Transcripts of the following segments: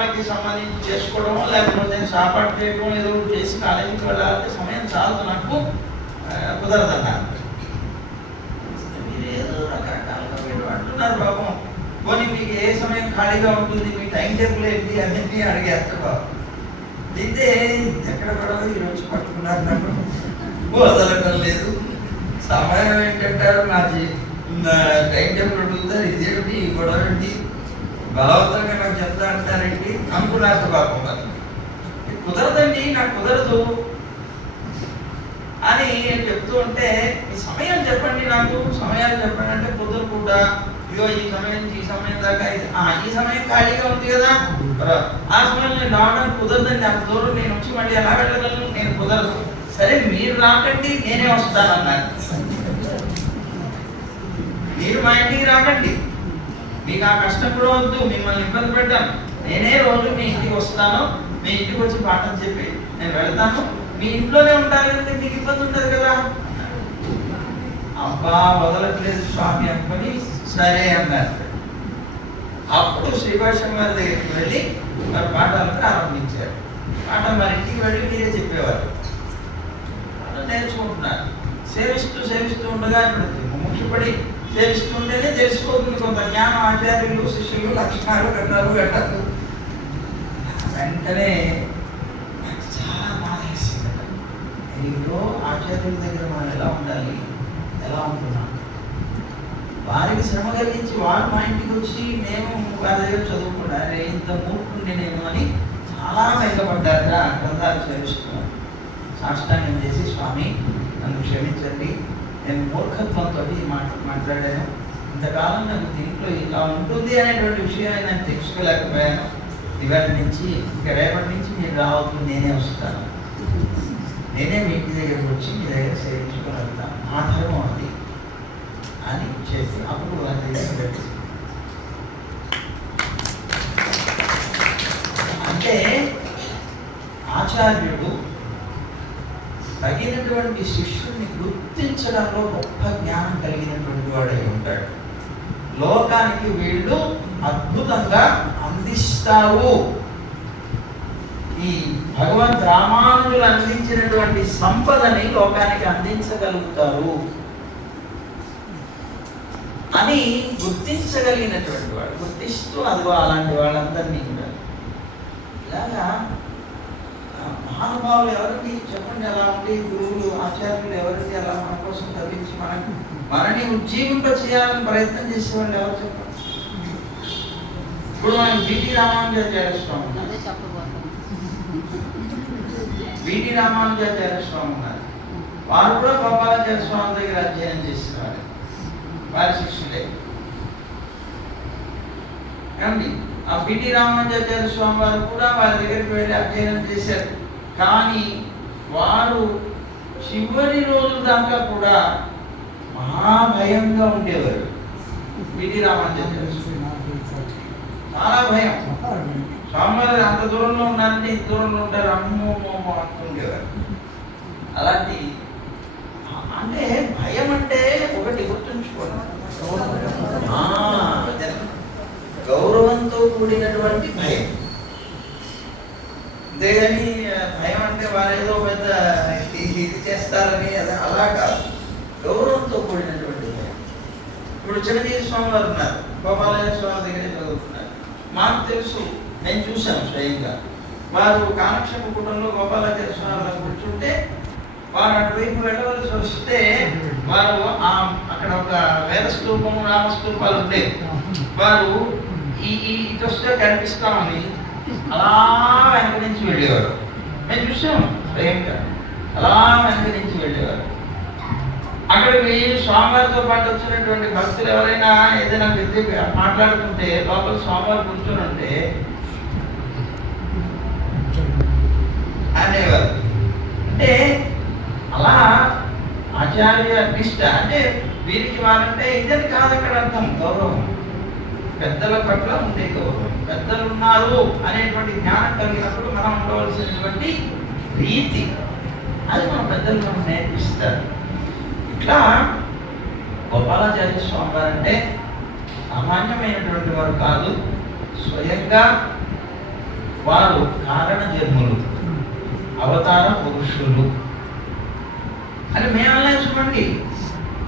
వాళ్ళకి సంబంధించి చేసుకోవడమో లేకపోతే సాపాటు చేయడం ఏదో చేసి కాలేజీకి వెళ్ళాలంటే సమయం చాలదు, నాకు కుదరదన్నారు. మీరు ఏదో రకరకాలుగా మీరు అంటున్నారు బాబు. పోనీ మీకు ఏ సమయం ఖాళీగా ఉంటుంది, మీ టైం టేబుల్ ఏంటి అన్నీ అడిగేస్తారు బాబు. అయితే ఎక్కడ కూడా ఈరోజు పట్టుకున్నారు, నాకు వదలటం లేదు. సమయం ఏంటంటారు, నా టైం టేబుల్ అడుగుతారు, ఇదేంటి గొడవ ఏంటి, బలవంతంగా నాకు చెప్తా అంటారేంటి అనుకున్నారు పాపం. కుదరదండి, నాకు కుదరదు అని చెప్తూ ఉంటే ఈ సమయం చెప్పండి, నాకు సమయాలు చెప్పండి అంటే కుదరకుండా ఇగో ఈ సమయం నుంచి ఈ సమయం దాకా ఈ సమయం ఖాళీగా ఉంది కదా, ఆ సమయంలో నేను రావడానికి కుదరదండి, అంత దూరం నేను వచ్చి మళ్ళీ ఎలా వెళ్ళగలను, నేను కుదరదు. సరే మీరు రాకండి, నేనే వస్తానన్నాను. మీరు మా ఇంటికి రాకండి, మీకు ఆ కష్టం కూడా వద్దు, మిమ్మల్ని ఇబ్బంది పెట్టాను, నేనే రోజు మీ ఇంటికి వస్తాను, మీ ఇంటికి వచ్చి పాఠం చెప్పి నేను వెళ్తాను, మీ ఇంట్లోనే ఉంటారు అంటే మీకు ఇబ్బంది ఉంటుంది కదా. అబ్బా వదలట్లేదు స్వామి అనుకొని సరే అన్నారు. అప్పుడు శ్రీభాష్యం గారి దగ్గరికి వెళ్ళి మరి పాఠాలు ప్రారంభించారు. పాఠం మరి ఇంటికి వెళ్ళి మీరే చెప్పేవారు, నేర్చుకుంటున్నారు. సేవిస్తూ ఉండగా ఇప్పుడు ముఖ్యపడి సేవిస్తూ ఉంటేనే తెలిసిపోతుంది కొంత జ్ఞానం, ఆచార్యులు శిష్యులు లక్షణాలు ఘట్టాలు ఘట్టాలు. వెంటనే చాలా బాధ వేసింది. ఇంట్లో ఆచార్యుల దగ్గర మనం ఎలా ఉండాలి, ఎలా ఉంటున్నాం, వారికి శ్రమ కలిగించి వారు మా ఇంటికి వచ్చి మేము వారి దగ్గర చదువుకున్నారు, ఇంత మూర్ఖుండి నేను అని చాలా వెంటపడ్డారుగా గ్రంథాలు సేవిస్తున్నాను. సాష్టాంగం చేసి స్వామి నన్ను క్షమించండి, నేను మూర్ఖత్వంతో మాట్లాడాను, ఇంతకాలం నాకు దీంట్లో ఇలా ఉంటుంది అనేటువంటి విషయాన్ని నేను తెలుసుకోలేకపోయాను, ఇవాళ నుంచి ఇంకా రేపటి నుంచి మీరు రావద్దు, నేనే వస్తాను, నేనే మీ ఇంటి దగ్గరకు వచ్చి మీ దగ్గర సేవించుకొని వెళ్తాను, ఆ ధర్మం అది అని చేసి అప్పుడు వారి దగ్గర పెట్టి. అంటే ఆచార్యుడు తగినటువంటి శిష్యుడిని గుర్తించడంలో గొప్ప జ్ఞానం కలిగినటువంటి వాడై ఉంటాడు. లోకానికి వీళ్ళు అద్భుతంగా అందిస్తారు. ఈ భగవంత్ రామానుజులు అందించినటువంటి సంపదని లోకానికి అందించగలుగుతారు అని గుర్తించగలిగినటువంటి వాడు. గుర్తిస్తూ అదిగో అలాంటి వాళ్ళందరినీ కూడా ఇలాగా మహానుభావులు ఎవరికి చెప్పండి, ఎలా ఉండి గురువులు ఆచార్యులు ఎవరికి అలా మన కోసం తగ్గించి మనని ఉజ్జీవింప చేయాలని ప్రయత్నం చేసేవాళ్ళు ఎవరు చెప్పండి. ఇప్పుడు మనం బిటి రామానుజాచార్య స్వామి ఉన్నారు, బిటి రామానుజాచార్య స్వామి ఉన్నారు. వారు కూడా గోపాలాచార్య స్వామి దగ్గర అధ్యయనం చేసేవారు, వారి శిష్యులే. ఏమండి ఆ బిటి రామానుజాచార్య స్వామి వారు కూడా వారి దగ్గరికి వెళ్ళి అధ్యయనం చేశారు. కానీ వారు చివరి రోజు దాకా కూడా మహాభయంగా ఉండేవారు. బిటి రామానుజాచార్య చాలా భయం. స్వామివారు అంత దూరంలో ఉన్నారంటే ఇంత దూరంలో ఉంటారు, అమ్మో అంటుండేవారు. అలాంటి అంటే భయం అంటే ఒకటి గుర్తుంచుకోండి, గౌరవంతో కూడినటువంటి భయం. అంతేగాని భయం అంటే వారేదో పెద్ద ఇది చేస్తారని అలా కాదు, గౌరవంతో కూడినటువంటి భయం. ఇప్పుడు చిరంజీవి స్వామి వారు ఉన్నారు, గోపాలయ్య స్వామి దగ్గరే చదువుతున్నారు. మాకు తెలుసు, నేను చూశాను స్వయంగా. వారు కాలక్షేప కూటంలో గోపాలాచార్య స్వామి కూర్చుంటే వారు అటువైపు వెళ్ళవలసి వస్తే వారు అక్కడ ఒక వేద స్తూపము రామస్తూపాలు ఉండేవి. వారు ఇటు వస్తే కనిపిస్తామని అలా వెనక నుంచి వెళ్ళేవారు. మేము చూసాము స్వయంగా, అలా వెనక నుంచి వెళ్ళేవారు. అక్కడికి స్వామివారితో పాటు వచ్చినటువంటి భక్తులు ఎవరైనా ఏదైనా పెద్ద మాట్లాడుతుంటే లోపల స్వామివారు కూర్చొని ఉంటే అనేవారు. అంటే అలా ఆచార్య నిష్ట అంటే వీరికి వారంటే ఇదని కాదు అక్కడ అర్థం, గౌరవం, పెద్దల పట్ల ఉండే గౌరవం. పెద్దలు ఉన్నారు అనేటువంటి జ్ఞానం కలిగినప్పుడు మనం ఉండవలసినటువంటి రీతి అది మన పెద్దలు మనం నేర్పిస్తారు. ఇట్లా గోపాలాచార్య స్వామి వారు అంటే సామాన్యమైనటువంటి వారు కాదు. స్వయంగా వారు కారణ జన్ములు, అవతార పురుషులు అని మేము చూడండి.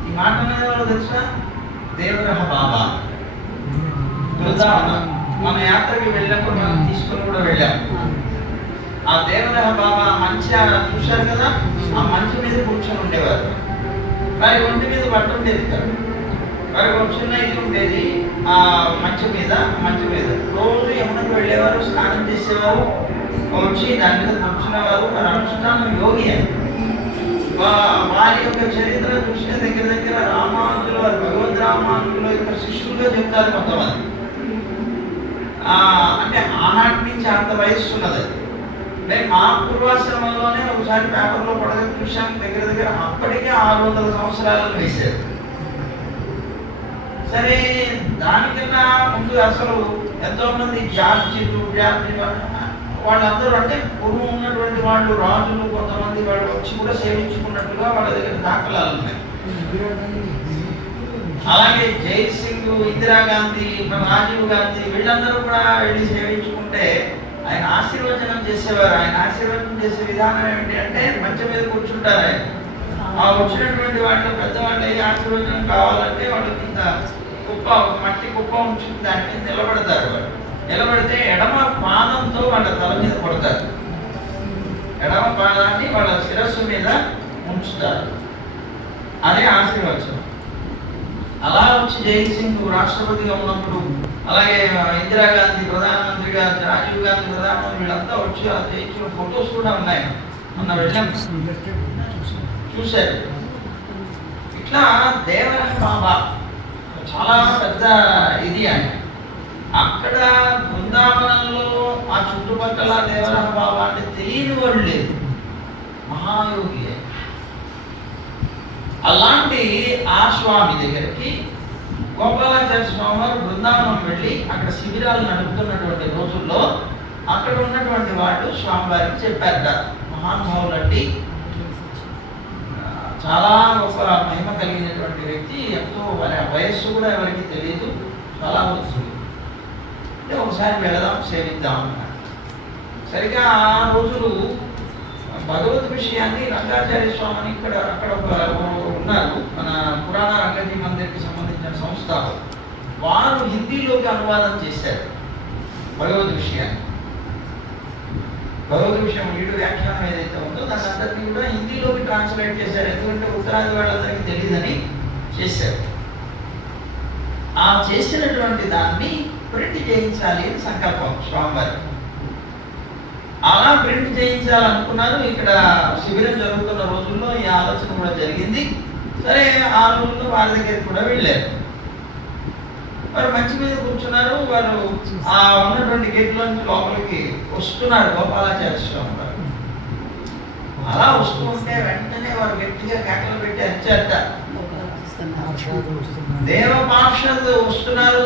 ఈ మాట అనేది వాళ్ళు తెలుసా? దేవరహ బాబా బృందావనం మన యాత్రకి వెళ్ళినప్పుడు మనం తీసుకొని కూడా వెళ్ళాం. ఆ దేవరహ బాబా మంచి చూశారు కదా, ఆ మంచం మీద కూర్చొని ఉండేవారు. వారి ఒంటి మీద బట్ట ఉండేది కాదు, వారికి ఒక చిన్న ఇది ఉండేది. ఆ మంచం మీద రోజు యమునకు వెళ్ళేవారు, స్నానం చేసేవారు, వచ్చి దాని మీద కూర్చునేవారు. వారి అనుష్ఠానం యోగి అని. వారి యొక్క చరిత్ర చూసిన దగ్గర రామానుజులు, వారి భగవద్ రామానుజుల యొక్క శిష్యులుగా చెప్తారు కొంతమంది. అంటే ఆనాటి నుంచి అంత వయస్సు ఉన్నది. మేము మా పూర్వాశ్రమంలోనే ఒకసారి పేపర్లో పడగా చూసాం, దగ్గర అప్పటికే 600 సంవత్సరాలను వేశారు. సరే, దానికన్నా ముందు అసలు ఎంతో మంది జార్జీలు వాళ్ళందరూ, అంటే పూర్వం ఉన్నటువంటి వాళ్ళు, రాజులు కొంతమంది వాళ్ళు వచ్చి కూడా సేవించుకున్నట్టుగా వాళ్ళ దగ్గర దాఖలాలు ఉన్నాయి. అలాగే జైల్ సింగ్, ఇందిరాగాంధీ, రాజీవ్ గాంధీ వీళ్ళందరూ కూడా వెళ్ళి సేవించుకుంటే ఆయన ఆశీర్వచనం చేసేవారు. ఆయన ఆశీర్వచనం చేసే విధానం ఏమిటి అంటే, మంచం మీద కూర్చుంటారు ఆయన. ఆ వచ్చినటువంటి వాళ్ళు పెద్దవాళ్ళు అయ్యి ఆశీర్వచనం కావాలంటే వాళ్ళకి ఇంత కుప్ప, ఒక మట్టి కుప్ప ఉంచుకుని దాని మీద నిలబడతారు. వాళ్ళు నిలబడితే ఎడమ పాదంతో వాళ్ళ తల మీద కొడతారు. ఎడమ పాదాన్ని వాళ్ళ శిరస్సు మీద ఉంచుతారు. అదే ఆశీర్వచనం. అలా వచ్చి జైల్ సింగ్ రాష్ట్రపతిగా ఉన్నప్పుడు, అలాగే ఇందిరాగాంధీ ప్రధానమంత్రిగా, రాజీవ్ గాంధీ ప్రధానమంత్రి, వీళ్ళంతా వచ్చి ఆ చేయించిన ఫొటోస్ కూడా ఉన్నాయి. మొన్న వెళ్ళాం, చూశారు. ఇట్లా దేవరహ బాబా చాలా పెద్ద ఇది అని. అక్కడ బృందావనంలో ఆ చుట్టుపక్కల దేవరహ బాబా అంటే తెలియని వాళ్ళు లేదు, మహాయోగి. అలాంటి ఆ స్వామి దగ్గరికి గోపాలాచార్య స్వామి వారు బృందావనం వెళ్ళి అక్కడ శిబిరాలు నడుపుతున్నటువంటి రోజుల్లో అక్కడ ఉన్నటువంటి వాళ్ళు స్వామివారికి చెప్పారట, మహానుభావులండి, చాలా గొప్ప మహిమ కలిగినటువంటి వ్యక్తి, ఎంతో వారి వయస్సు కూడా ఎవరికి తెలియదు, చాలా వస్తుంది, అంటే ఒకసారి వెళదాం, సేవిద్దాం అన్నారు. సరిగా ఆ రోజులు భగవద్ విషయాన్ని రంగాచార్య స్వామిని అక్కడ ఉన్నారు, మన పురాణ రంగజీ మందిర్కి సంబంధించిన సంస్థలు, వారు హిందీలోకి అనువాదం చేశారు భగవద్ విషయాన్ని. భగవద్ విషయం వీడు వ్యాఖ్యానం ఏదైతే ఉందో దాని అందరినీ కూడా హిందీలోకి ట్రాన్స్లేట్ చేశారు. ఎందుకంటే ఉత్తరాది వాళ్ళందరికీ తెలియదని చేశారు. ఆ చేసినటువంటి దాన్ని ప్రింట్ చేయించాలి అని సంకల్పం స్వామివారి. అలా ప్రింట్ చేయించాలనుకున్నారు. ఇక్కడ శిబిరం జరుగుతున్న రోజుల్లో ఈ ఆలోచన కూడా జరిగింది. సరే, ఆ రోజుల్లో వారి దగ్గరికి కూడా వెళ్ళారు. వారు మంచి మీద కూర్చున్నారు. వారు ఆ ఉన్నటువంటి గేట్లో లోపలికి వస్తున్నారు గోపాలాచార్య స్వామి వారు. అలా వస్తూ ఉంటే వెంటనే వారు గట్టిగా కేకలు పెట్టి అరిచారట, దేవపార్షదులు వస్తున్నారు,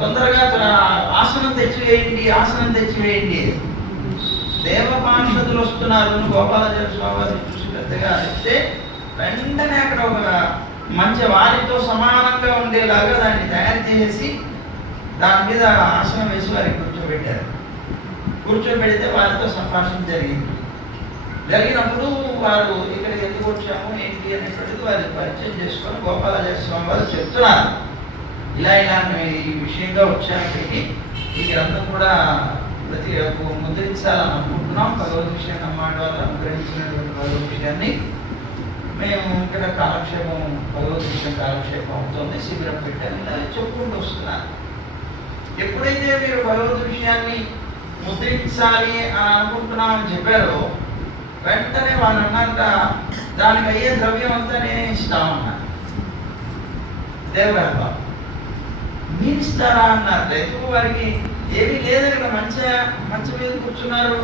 తొందరగా ఆసనం తెచ్చివేయండి. దేవపార్షదులు వస్తున్నారు. గోపాలాచార్య స్వామి వారిని చూసి పెద్దగా అరిస్తే వెంటనే అక్కడ ఒక మంచి వారితో సమానంగా ఉండేలాగా దాన్ని తయారు చేసి దాని మీద ఆసనం వేసి వారికి కూర్చోబెడితే వారితో సంభాషణ జరిగినప్పుడు వారు ఇక్కడికి ఎందుకు వచ్చాము ఏంటి అనేటువంటిది వారికి పరిచయం చేసుకొని గోపాలాచార్య స్వామి వారు చెప్తున్నారు, ఇలా ఈ విషయంగా వచ్చాము ఇక్కడికి. ఈ గ్రంథం కూడా ప్రతి ముద్రించాలని అనుకుంటున్నాం. భగవద్ విషయాన్ని అన్నమాట వాళ్ళు అనుగ్రహించినటువంటి భగవద్ విషయాన్ని మేము ఇక్కడ కాలక్షేపం, భగవద్ విషయం కాలక్షేపం అవుతుంది, శిబిరం పెట్టాను, ఇలా చెప్పుకుంటూ వస్తున్నారు. ఎప్పుడైతే మీరు భగవద్ విషయాన్ని ముద్రించాలి అని అనుకుంటున్నామని చెప్పారో వెంటనే వాళ్ళు అన్నాక దానికి అయ్యే ద్రవ్యం అంతా నేనే ఇస్తామన్నారు. దేవరహ బాబా మీరు ఇస్తారా అన్నారు. ఎందుకు వారికి ఏమీ లేదని ఇక్కడ మంచి మీద కూర్చున్నారు,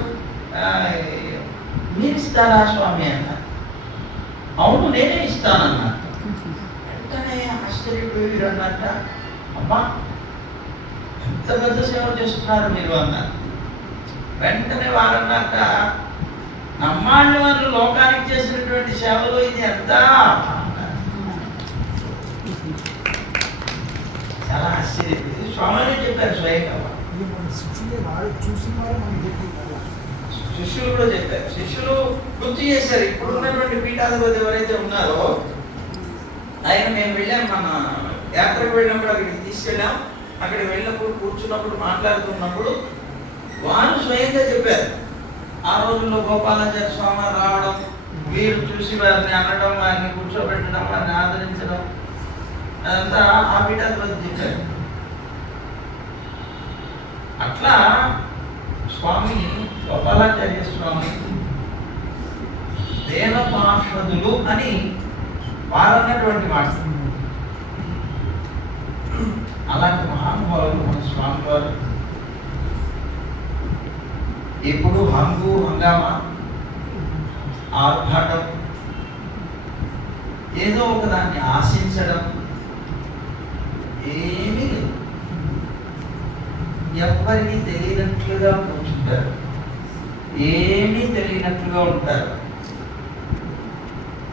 మీరు ఇస్తారా స్వామి అన్నారు. అవును, నేనే ఇస్తానన్నా. వెంటనే ఆశ్చర్యపోయి అన్నట్ట, అమ్మా ఎంత పెద్ద సేవ చేస్తున్నారు మీరు అన్నారు. వెంటనే వారన్నట్ట, నమ్మాళ్ళ వాళ్ళు లోకానికి చేసినటువంటి సేవలో ఇది ఎంత. చాలా ఆశ్చర్యపోయింది. స్వామి చెప్పారు స్వయంగా, శిష్యులు కూడా చెప్పారు. శిష్యులు గుర్తు చేశారు. ఇప్పుడు ఉన్నటువంటి పీఠాధిపతి ఎవరైతే ఉన్నారో ఆయన, మేము వెళ్ళాం, మన యాత్రకు వెళ్ళినప్పుడు అక్కడికి తీసుకెళ్ళాం. అక్కడికి వెళ్ళినప్పుడు కూర్చున్నప్పుడు మాట్లాడుతున్నప్పుడు వారు స్వయంగా చెప్పారు, ఆ రోజుల్లో గోపాలాచార్య స్వామి రావడం, వీరు చూసి వారిని అనడం, వారిని కూర్చోబెట్టడం, వారిని ఆదరించడం, అదంతా ఆ పీఠాధిపతి చెప్పారు. అట్లా స్వామి గోపాలాచార్య స్వామి దేవ పార్షదులు అని వారన్నటువంటి మాట. అలాంటి మహానుభావులు మన స్వామి వారు ఎప్పుడు హంగామా, ఆర్భాటం, ఏదో ఒకదాన్ని ఆశించడం ఏమీ లేదు. ఎవ్వరికి తెలియనట్లుగా కూర్చుంటారు, ఏమీ తెలియనట్లుగా ఉంటారు.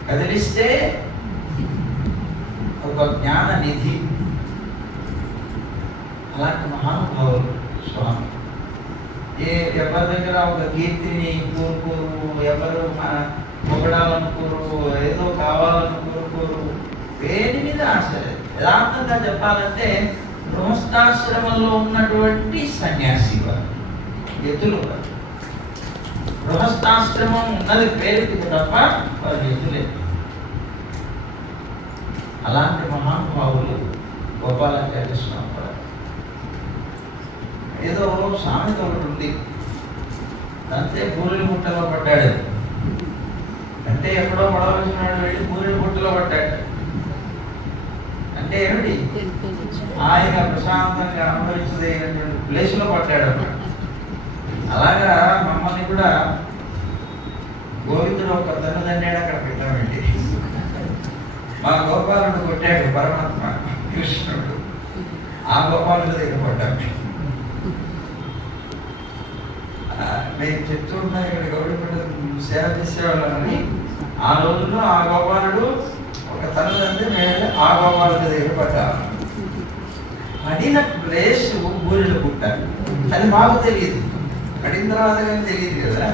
కదిలిస్తే ఒక జ్ఞాన నిధి. అలాంటి మహానుభావులు స్వామి. ఎవరి దగ్గర ఒక కీర్తిని కోరుకోరు, ఎవరు పొగడాలనుకోరు, ఏదో కావాలని కోరుకోరు, దేని మీద ఆశ లేదు. యథార్థంగా చెప్పాలంటే గృహస్థాశ్రమంలో ఉన్నటువంటి సన్యాసి వారు, ఎద్దులు వారు. గృహస్థాశ్రమం ఉన్నది పేరుకి తప్ప వారు ఎద్దులే. అలాంటి మహానుభావులు గోపాలాచార్య స్వామి. ఏదో సామెత ఒకటి ఉంది, అంతే బూరెల గుట్టలో పడ్డాడు అంటే ఎక్కడో పడవలసినాడు వెళ్ళి బూరెల గుట్టలో పడ్డాడు అంటే ఏమిటి? ఆయన ప్రశాంతంగా అనుభవించదగినటువంటి ప్లేస్లో పడ్డాడు అన్నమాట. అలాగా మమ్మల్ని కూడా గోవిందుడు ఒక తన్నుదండాడు, అక్కడ పెట్టామండి. మా గోపాలుడు కొట్టాడు పరమాత్మ కృష్ణుడు, ఆ గోపాలుడు దగ్గర పడ్డాడు. మేము చెప్తూ ఉంటాం ఇక్కడ గౌడపేట సేవ చేసేవాళ్ళని. ఆ రోజుల్లో ఆ గోపాలుడు ఒక తనదంటే మేము ఆ గోపాలుడి దగ్గర పడ్డాము. పడిన ప్లేస్ బూరెలు పుట్టాలి, అది మాకు తెలియదు. పడిన తర్వాత కానీ తెలియదు కదా,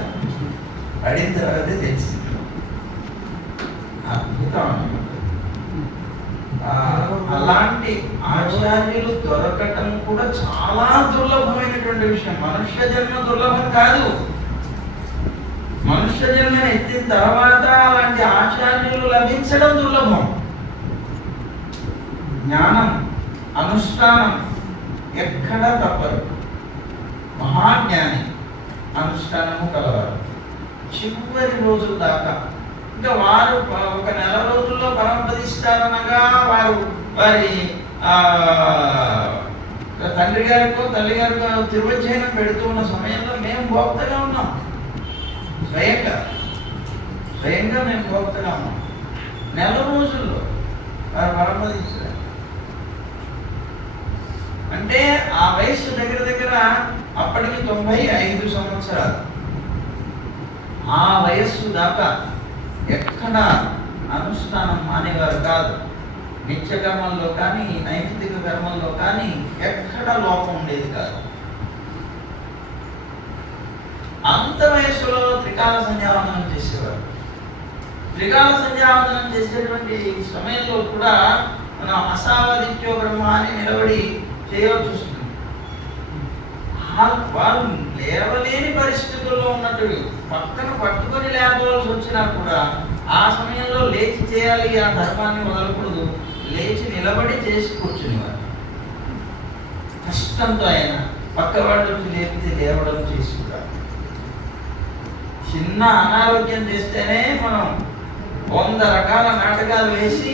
పడిన తర్వాతే తెలిసింది. అద్భుతం. అలాంటి ఆచార్యులు దొరకటం కూడా చాలా దుర్లభమైనటువంటి విషయం. మనుష్య జన్మ దుర్లభం కాదు. మనుష్య జన్మను ఎత్తిన తర్వాత అలాంటి ఆచార్యులు లభించడం దుర్లభం. జ్ఞానం, అనుష్ఠానం ఎక్కడా తప్పరు. మహాజ్ఞాని, అనుష్ఠానము కలవారు చివరి రోజుల దాకా. ఇంకా వారు ఒక నెల రోజుల్లో పరంపదిస్తారనగా వారి తండ్రి గారికో తల్లి గారికో తిరువధ్యయనం పెడుతూ ఉన్న సమయంలో మేము భోక్తగా ఉన్నాం. స్వయంగా మేము భోక్తగా ఉన్నాం. నెల రోజుల్లో వారు పరంపదించారు అంటే ఆ వయస్సు దగ్గర అప్పటికి 95 సంవత్సరాలు. ఆ వయస్సు దాకా ఎక్కడ అనుష్ఠానం మానేవారు కాదు. నిత్య కర్మల్లో కానీ నైమిత్తిక కర్మల్లో కానీ ఎక్కడ లోపం ఉండేది కాదు. అంత వయస్సులో త్రికాల సంధ్యావందనం చేసేవారు. త్రికాల సంధ్యావందనం చేసేటువంటి సమయంలో కూడా మనం అసావాదిత్యో బ్రహ్మ అని నిలబడి చేయవలసి వస్తుంది. వారు లేవలేని పరిస్థితుల్లో ఉన్నట్టు పక్కన పట్టుకొని లేకపోవాల్సి వచ్చినా కూడా ఆ సమయంలో లేచి చేయాలి, ఆ ధర్మాన్ని వదలకూడదు, లేచి నిలబడి చేసి కూర్చునేవారు. కష్టంతో ఆయన పక్క వాళ్ళు లేపితే లేవడం చేసుకుంటారు. చిన్న అనారోగ్యం చేస్తేనే మనం 100 రకాల నాటకాలు వేసి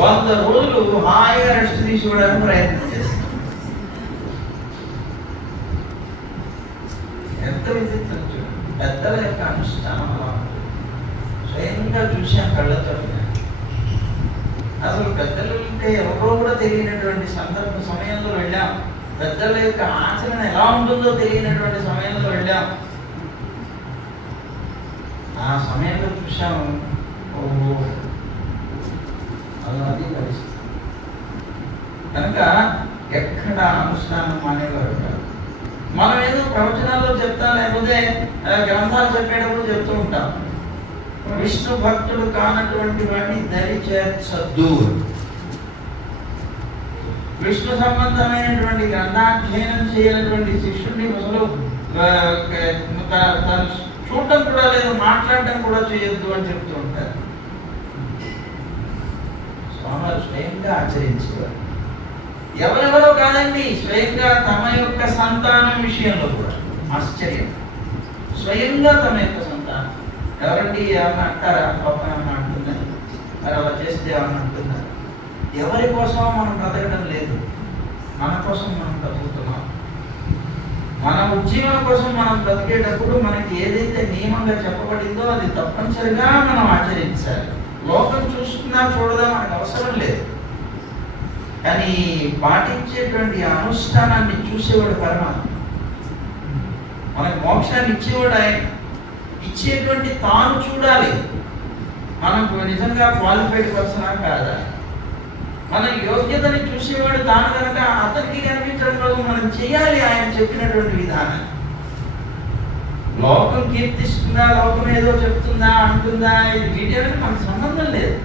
100 రోజులు హాయిగా రెస్ట్ తీసుకోవడానికి ప్రయత్నం చేస్తాం. ఎంత విచిత్రం చూడండి. పెద్దల యొక్క అనుష్ఠానం స్వయంగా చూసాం కళ్ళతో. అసలు పెద్దలు ఉంటే ఎవరో కూడా తెలియనటువంటి సమయంలో వెళ్ళాం. పెద్దల యొక్క ఆచరణ ఎలా ఉంటుందో తెలియనటువంటి సమయంలో వెళ్ళాం. ఆ సమయంలో చూసాము, ఓహో అలాంటి పరిస్థితి. కనుక ఎక్కడ అనుష్ఠానం అనేవారు కాదు. మనం ఏదో ప్రవచనాల్లో చెప్తాం, లేకపోతే గ్రంథాలు చెప్పేటప్పుడు చెప్తూ ఉంటాం, విష్ణు భక్తుడు కానటువంటి వాడిని దరి చేర్చద్దు. విష్ణు సంబంధమైనటువంటి గ్రంథాధ్యయనం చేయనటువంటి శిష్యుడిని అసలు తను చూడటం కూడా లేదు, మాట్లాడటం కూడా చేయొద్దు అని చెప్తూ ఉంటారు. స్వామి స్వయంగా ఆచరించేవారు. ఎవరెవరో కాదండి, స్వయంగా తమ యొక్క సంతానం విషయంలో కూడా ఆశ్చర్యం. స్వయంగా తమ యొక్క సంతానం. ఎవరండి ఏమన్నా అంటారా? పాపం ఏమన్నా అంటున్నారు, మరి అలా చేస్తే ఏమన్నా అంటున్నారు. ఎవరి కోసం మనం బ్రతకడం లేదు, మన కోసం మనం బ్రతుకుతున్నాం. మన ఉజ్జీవన కోసం మనం బ్రతికేటప్పుడు మనకి ఏదైతే నియమంగా చెప్పబడిందో అది తప్పనిసరిగా మనం ఆచరించాలి. లోకం చూస్తున్నా చూడదా మనకు అవసరం లేదు, కానీ పాటించేటువంటి అనుష్ఠానాన్ని చూసేవాడు పరమాత్మ. మనకు మోక్షాన్ని ఇచ్చేవాడు ఆయన. ఇచ్చేటువంటి తాను చూడాలి, మనకు నిజంగా క్వాలిఫైడ్ పర్సనా కాదా. మన యోగ్యతని చూసేవాడు తాను కనుక అతనికి కనిపించడం కోసం మనం చేయాలి ఆయన చెప్పినటువంటి విధానం. లోకం కీర్తిస్తుందా, లోకం ఏదో చెప్తుందా, అంటుందా, ఇది వీటికి మనకు సంబంధం లేదు.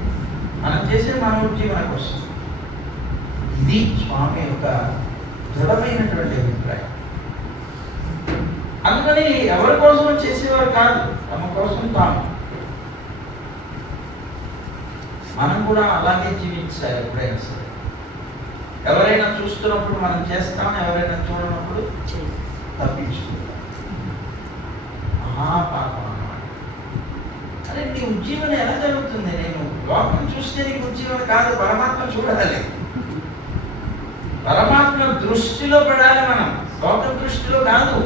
మనం చేసే మన జీవన కోసం. ఇది స్వామి యొక్క దృఢమైనటువంటి అభిప్రాయం. అందుకని ఎవరి కోసం చేసేవారు కాదు, తమ కోసం తాము. మనం కూడా అలాగే జీవించాలి. ఎప్పుడైనా సరే ఎవరైనా చూస్తున్నప్పుడు మనం చేస్తాం, ఎవరైనా చూడనప్పుడు తప్పించుకుంటాం. మహాపాపం అన్నమాట. అదే నీ ఉజ్జీవన ఎలా జరుగుతుంది? నేను లోకం చూస్తే నీకు ఉజ్జీవన కాదు, పరమాత్మ చూడాలి. పరమాత్మ దృష్టిలో పడాలి మనం, లోకం దృష్టిలో కాదు.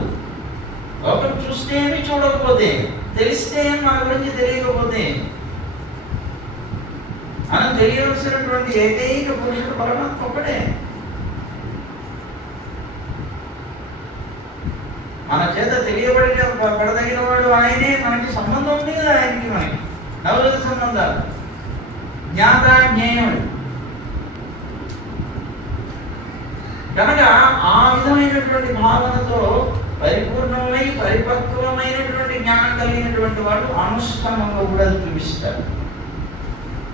లోకం చూస్తే ఏమి, చూడకపోతే తెలిస్తే ఏం, మన గురించి తెలియకపోతే. మనం తెలియవలసినటువంటి ఏకైక పురుషుడు పరమాత్మ ఒక్కడే. మన చేత తెలియబడిన పడదగిన వాడు ఆయనే. మనకి సంబంధం ఉంది కదా ఆయనకి, మనకి నవరత సంబంధాలు, జ్ఞాత జ్ఞేయం. కనుక ఆ విధమైనటువంటి భావనతో పరిపూర్ణమై పరిపక్వమైనటువంటి జ్ఞానం కలిగినటువంటి వాడు అనుష్ఠానంలో కూడా చూపిస్తారు.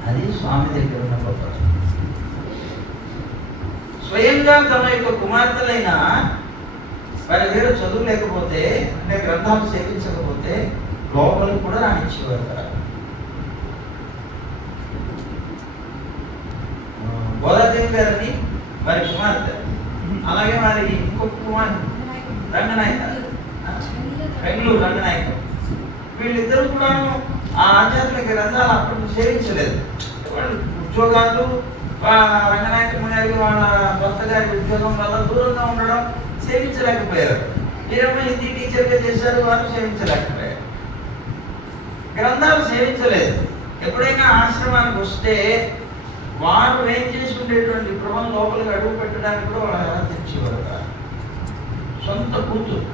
అది స్వామి దగ్గర ఉన్న గొప్ప. స్వయంగా తమ యొక్క కుమార్తెలైన వారి దగ్గర చదువు లేకపోతే, అంటే గ్రంథాలు సేవించకపోతే లోపలికి కూడా రానిచ్చేవారు కదా. గోదాదేవి గారిని వారి కుమార్తె, అలాగే వారి ఇంకొక కుమార్తె రంగనాయక, బెంగళూరు రంగనాయక, వీళ్ళిద్దరూ కూడా ఆ ఆధ్యాత్మిక గ్రంథాలు అప్పుడు సేవించలేదు. వాళ్ళు ఉద్యోగాలు, రంగనాయక గారి వాళ్ళ భర్త గారి ఉద్యోగం వల్ల దూరంగా ఉండడం సేవించలేకపోయారు. వీరమ్మ హిందీ టీచర్గా చేశారు, వారు సేవించలేకపోయారు. గ్రంథాలు సేవించలేదు. ఎప్పుడైనా ఆశ్రమానికి వస్తే వారు ఏం చేసి ఉండేటువంటి గృహం లోపలికి అడుగు పెట్టడానికి కూడా వాళ్ళు ఎలా తెచ్చేవారు కాదు. సొంత కూతురు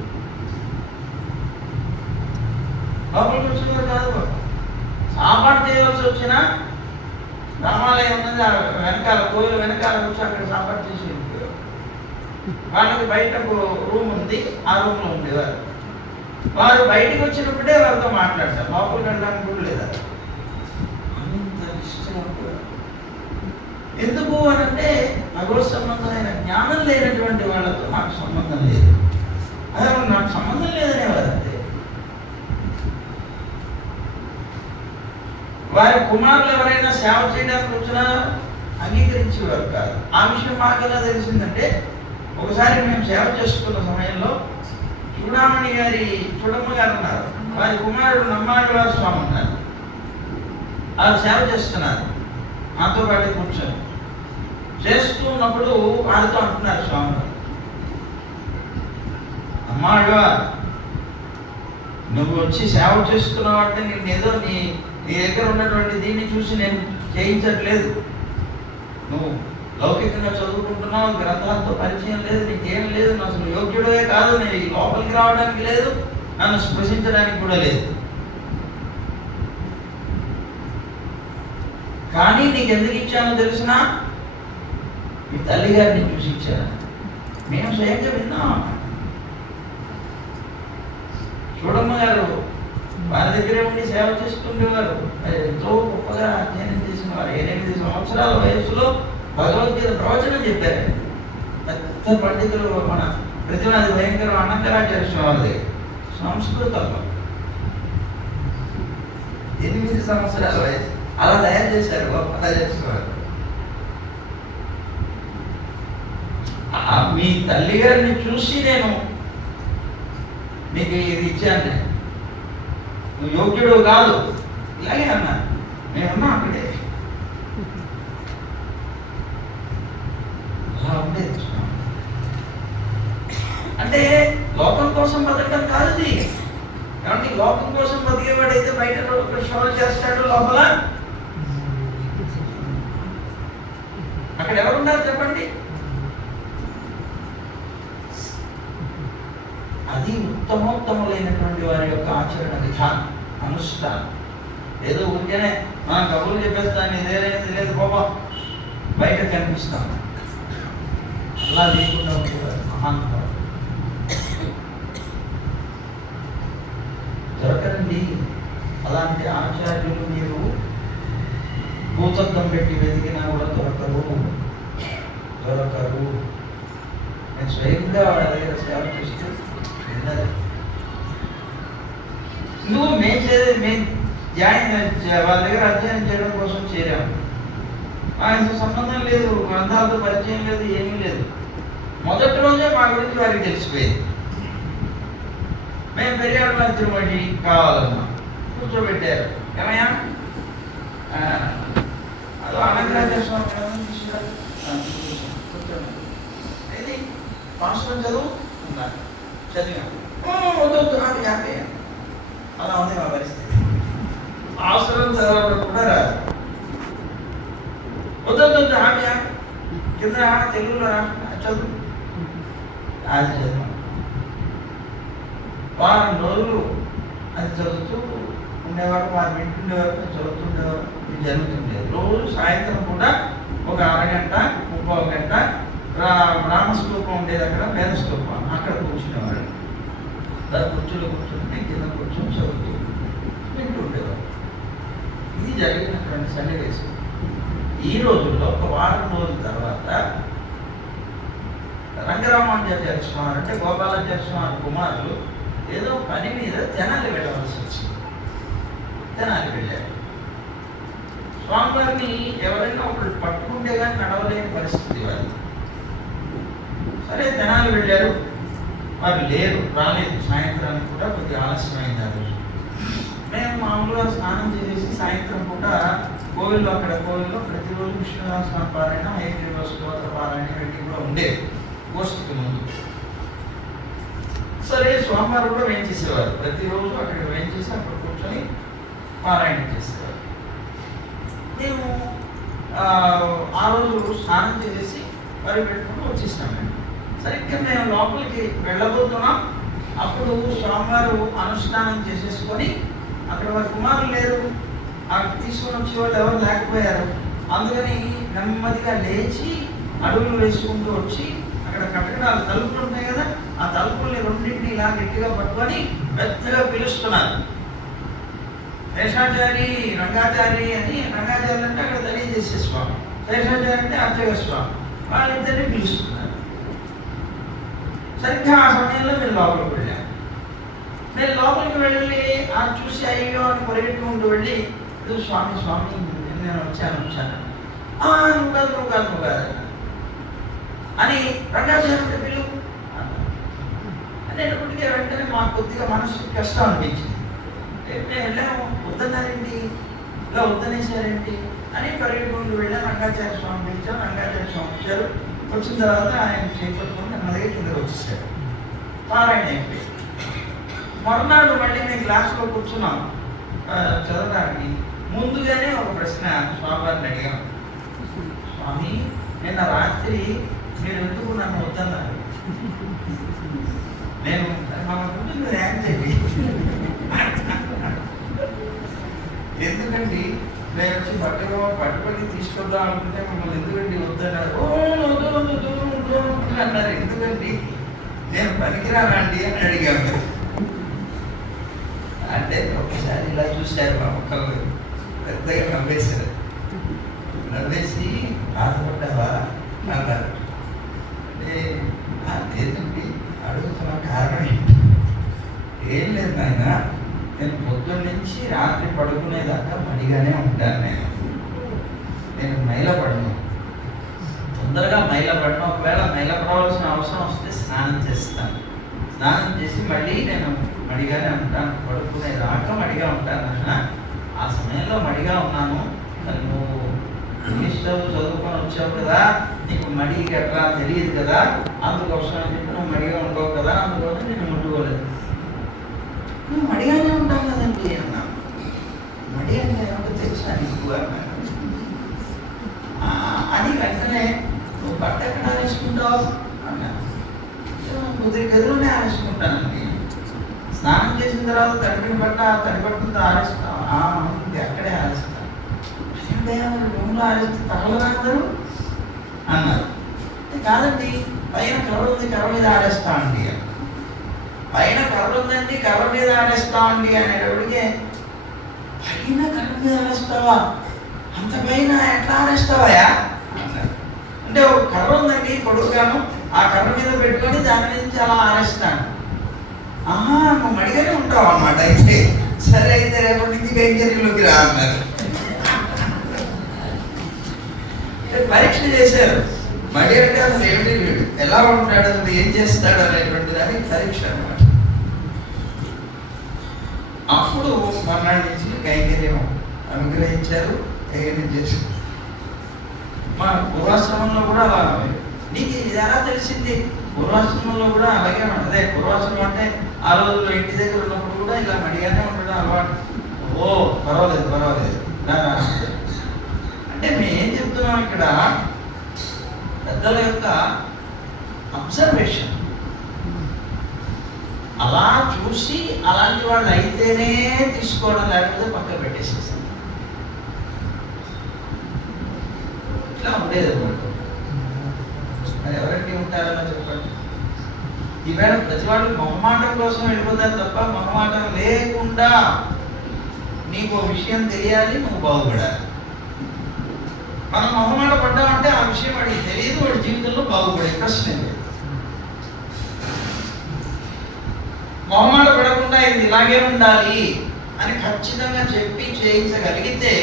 లోపలికి వచ్చేవారు కాదు. సాపాటు చేయవలసి వచ్చినా రామాలయం ఉన్నది వెనకాల, కోయిల వెనకాల వచ్చి అక్కడ సాపాటు చేసి వెళ్ళిపోయారు. వాళ్ళకి బయట రూమ్ ఉంది, ఆ రూమ్లో ఉండేవారు. వారు బయటకు వచ్చినప్పుడే వారితో మాట్లాడతారు, లోపలికి వెళ్ళడానికి కూడా లేదా. అంత ఇష్టం. ఎందుకు అని అంటే భగవత్ సంబంధమైన జ్ఞానం లేనటువంటి వాళ్ళతో నాకు సంబంధం లేదు, అదే నాకు సంబంధం లేదనేవారు అంతే. వారి కుమారులు ఎవరైనా సేవ చేయడానికి వచ్చినా అంగీకరించేవారు కాదు. ఆ విషయం మాకు ఎలా తెలిసిందంటే, ఒకసారి మేము సేవ చేసుకున్న సమయంలో చూడమణి గారి చూడమ్మ గారు ఉన్నారు, వారి కుమారుడు నమ్మాళ్ళవారి స్వామి ఉన్నారు. వారు సేవ చేస్తున్నారు, మాతో పాటు కూర్చొని చేస్తూ ఉన్నప్పుడు వారితో అంటున్నారు స్వామి గారు, అమ్మాళ్ళవా నువ్వు వచ్చి సేవ చేస్తున్నావు అంటే నేను ఏదో నీ దగ్గర ఉన్నటువంటి దీన్ని చూసి నేను చేయించట్లేదు. నువ్వు లౌకికంగా చదువుకుంటున్నావు, గ్రంథాలతో పరిచయం లేదు, నీకేం లేదు, నువ్వు అసలు యోగ్యుడే కాదు, నేను ఈ లోపలికి రావడానికి లేదు, నన్ను స్పృశించడానికి కూడా లేదు. కానీ నీకు ఎందుకు ఇచ్చానో తెలిసినా, మీ తల్లి గారిని చూసి ఇచ్చాను. మేము స్వయంగా విన్నాం. చూడమ్మ గారు వారి దగ్గరే ఉండి సేవ చేస్తుండేవారు. ఎంతో గొప్పగా అధ్యయనం చేసిన వారు. 8 సంవత్సరాల వయసులో భగవద్గీత ప్రవచనం చెప్పారు. పెద్ద పండితులు మన ప్రతివాది భయంకర అనంతరాచార్య స్వామి సంస్కృతంలో 8 సంవత్సరాల వయసు అలా తయారు చేశారు గొప్పగా చేసేవారు. మీ తల్లి గారిని చూసి నేను నీకు ఇది ఇచ్చాను, నువ్వు యోగ్యుడు కాదు ఇలాగే అన్నా. నేనున్నా అక్కడే. అలా ఉండేది. అంటే లోకం కోసం బతకడం కాదు ఇది. కాబట్టి లోకం కోసం బతికేవాడైతే బయట షోలు చేస్తాడు, లోపల అక్కడ ఎవరున్నారు చెప్పండి? అది ఉత్తమోత్తములైనటువంటి వారి యొక్క ఆచరణ విధానం, అనుష్ఠానం. ఏదో ఊరికేనే కబుర్లు చెప్పేస్తాను, ఇదేలేదు తెలియదు కోపం బయట కనిపిస్తాం. అలా లేకుండా ఉండేవారు మహానుభావులు. దొరకరండి అలాంటి ఆచార్యులు. మీరు భూతద్దం పెట్టి వెతికినా కూడా దొరకరు. నేను స్వయంగా వాళ్ళ దగ్గర సేవ చేస్తూ విన్నది. నువ్వు మేము జాయిన్ వాళ్ళ దగ్గర అధ్యయనం చేయడం కోసం చేరాము. ఆయనతో సంబంధం లేదు, గ్రంథాలతో పరిచయం లేదు, ఏమీ లేదు. మొదటి రోజే మా గురించి వారికి తెలిసిపోయింది. మేము పెరియాడు తిరుమడి కావాలన్నా కూర్చోబెట్టారు. ఏమయ్యా అదో అనంతరాచార్య స్వామి ఇది పాస్టర్ చదువు చదివాము. హ్యాపీ. అలా ఉంది మా పరిస్థితి. అవసరం చదవడం కూడా రాదు. వద్దు హ్యాపీ కింద తెలుగులో చదువు అది చదువు. వారం రోజులు అది చదువుతూ ఉండేవారు. వారు వింటుండేవారు, చదువుతుండేవారు. ఇది జరుగుతుండేది. రోజు సాయంత్రం కూడా ఒక అరగంట 30 గంట రామస్తూపం ఉండేది, అక్కడ వేద స్తూపం, అక్కడ కూర్చునేవారు. దాని కుర్చీలో కూర్చుని కింద కూర్చొని చదువుతూ వింటూ ఉండేవారు. ఇది జరిగినటువంటి సన్నివేశం. ఈ రోజుల్లో ఒక వారం రోజుల తర్వాత రంగరామానుజాచార్య స్వామి అంటే గోపాలాచార్య స్వామి కుమారులు ఏదో పని మీద తెనాలి వెళ్ళవలసి వచ్చింది. తెనాలి వెళ్ళారు. స్వామివారిని ఎవరైనా ఒకళ్ళు పట్టుకుంటే కానీ నడవలేని పరిస్థితి వారు. సరే తెనాలి వెళ్ళారు. వారు లేరు, రాలేదు. సాయంత్రానికి కూడా కొద్దిగా ఆలస్యమైంది ఆ రోజు. మేము మామూలుగా స్నానం చేసి సాయంత్రం కూడా కోవిల్లో ప్రతిరోజు విష్ణుదాస పారాయణ, హైగ్రీవ స్తోత్ర పారాయణ ఇవన్నీ కూడా ఉండేవి గోష్ఠికి ముందు. సరే స్వామివారు కూడా వేయించేసేవారు. ప్రతిరోజు అక్కడ వేయించేసి అక్కడ కూర్చొని పారాయణ చేసేవారు. మేము ఆ రోజు స్నానం చేసి వరి పెట్టుకుని వచ్చేసినాం. సరిగ్గా మేము లోపలికి వెళ్ళబోతున్నాం. అప్పుడు స్వామివారు అనుష్ఠానం చేసేసుకొని అక్కడ వారి కుమారులు లేరు, అక్కడ తీసుకొని వచ్చేవాళ్ళు ఎవరు లేకపోయారు. అందుకని నెమ్మదిగా లేచి అడుగులు వేసుకుంటూ వచ్చి అక్కడ కట్టడాలు తలుపులు ఉంటాయి కదా, ఆ తలుపుల్ని రెండింటిని ఇలా గట్టిగా పట్టుకొని పెద్దగా పిలుస్తున్నారు. శేషాచారి, రంగాచారి అని. రంగాచారి అంటే అక్కడ తెలియజేసే స్వామి, శేషాచారి అంటే అర్చక స్వామి. వాళ్ళిద్దరిని పిలుస్తున్నారు. సరిగ్గా ఆ సమయంలో మేము లోపలికి వెళ్ళాము. నేను లోపలికి వెళ్ళి ఆ చూసి అయ్యో అని పరిగెట్టుకుంటూ వెళ్ళి స్వామి నేను వచ్చాను నువ్వు కాదు అని రంగాచార్య పిలువు అనేటప్పటికీ వెంటనే మాకు కొద్దిగా మనసు కష్టం అనిపించింది. మేము వెళ్ళాము, వద్దన్నారేంటి, ఇలా వద్దనేసారేంటి అని పరిగెట్టుకుంటూ వెళ్ళాం. రంగాచార్య స్వామి పిలిచాం. రంగాచార్య స్వామి వచ్చారు. వచ్చిన తర్వాత ఆయన చేపట్టుకుని నెమ్మదిగా కిందకు వచ్చేసాడు. పారాయణ అయిపోయి మరునాడు మళ్ళీ మేము క్లాస్లో కూర్చున్నాం చదవడానికి. ముందుగానే ఒక ప్రశ్న స్వామివారిని అడిగాం. స్వామి, నిన్న రాత్రి మీరు ఎందుకు నన్ను వద్దన్నారు? నేను ఎందుకండి నేను వచ్చి పట్టుకొని తీసుకొద్దాం అనుకుంటే మిమ్మల్ని ఎందుకండి వద్దన్నారు? అన్నారు. ఎందుకండి నేను పనికిరానండి అని అడిగాము. చూశారు మా ఒక్కళ్ళు పెద్దగా నవ్వేశారు. నవ్వేసి బాధపడ్డావా అన్నారు. అంటే లేదండి, అడుగుతున్న కారణం ఏంటి? ఏం లేదు నాయన, నేను పొద్దున్న నుంచి రాత్రి పడుకునేదాకా మడిగానే ఉంటాను. నేను మైలపడను, తొందరగా మైలపడను. ఒకవేళ మైలపడవలసిన అవసరం వస్తే స్నానం చేస్తాను. స్నానం చేసి మళ్ళీ నేను మడిగానే ఉంటాను, పడుకునేదాకా మడిగా ఉంటాను. ఆ సమయంలో మడిగా ఉన్నాను. మరి నువ్వు ఇంగ్లీష్ చదువుకొని వచ్చావు కదా, నీకు మడి ఎట్లా తెలియదు కదా, అందుకోసం అని చెప్పి నువ్వు మడిగా ఉండవు కదా, అందుకోసం నేను ముట్టుకోలేదు. నువ్వు మడిగానే ఉంటావు కదండి అన్నా. మడి అంటే ఏమంటే తెలుసా నీకు అన్నా. అది వెంటనే నువ్వు బట్ట ఎక్కడ ఆరేసుకుంటావు అన్నా. కుదిరి గదిలోనే ఆరేసుకుంటానండి. స్నానం చేసిన తర్వాత తడిపిన బట్టతో ఆరేస్తావు. అక్కడే ఆరేస్తాను. రూమ్లో ఆరేస్తే తగలరాదరు అన్నారు. కాదండి, పైన కవర్ ఉంది, కవర్ మీద ఆడేస్తామండి. పైన కవర్ ఉందండి, కవర్ మీద ఆడేస్తామండి అనేటప్పటికే పైన కవర్ మీద ఆడేస్తావా, అంత పైన ఎట్లా ఆడేస్తావా అన్నారు. అంటే ఒక కవర్ ఉందండి పొడుగుగాను, ఆ కవర్ మీద పెట్టుకొని దాని నుంచి అలా ఆరేస్తాను. నువ్వు మడిగానే ఉంటావు అన్నమాట. అయితే సరే, అయితే రేపటి నుంచి కైంకర్యంలోకి రా అన్నారు. పరీక్ష చేశారు. మడి అంటే అసలు ఏమిటి, ఎలా ఉంటాడు, అసలు ఏం చేస్తాడు అనేటువంటి దానికి పరీక్ష అనమాట. అప్పుడు మర్నాడు నుంచి కైంకర్యం అనుగ్రహించారు, కైంకర్యం చేశారు. మా పూర్వాశ్రమంలో కూడా అలా. నీకు ఇది ఎలా తెలిసింది? పూర్వాశ్రమంలో కూడా అలాగే ఉంటుంది. పూర్వాశ్రమం అంటే ఆ రోజుల్లో ఇంటి దగ్గర ఉన్నప్పుడు కూడా ఇలా మడిగానే ఉండడం అలవాటు. పర్వాలేదు. అంటే మేము ఏం చెప్తున్నాం ఇక్కడ, పెద్దల యొక్క అబ్జర్వేషన్. అలా చూసి అలాంటి వాళ్ళు అయితేనే తీసుకోవడం, లేకపోతే పక్కన పెట్టేసేసాం. ఇట్లా ఉండేది అన్నమాట. మరి ఎవరంటే ఉంటారో చెప్పండి. ఈవేళ ప్రతి వాళ్ళు మొహమాటం కోసం వెళ్ళిపోతారు తప్ప, మొహమాటం లేకుండా నీకు విషయం తెలియాలి, నువ్వు బాగుపడాలి. మనం మొహమాట పడ్డామంటే ఆ విషయం వాడికి తెలియదు, వాడి జీవితంలో బాగుపడే ప్రశ్న లేదు. మొహమాట పడకుండా ఇది ఇలాగే ఉండాలి అని ఖచ్చితంగా చెప్పి చేయించగలిగితే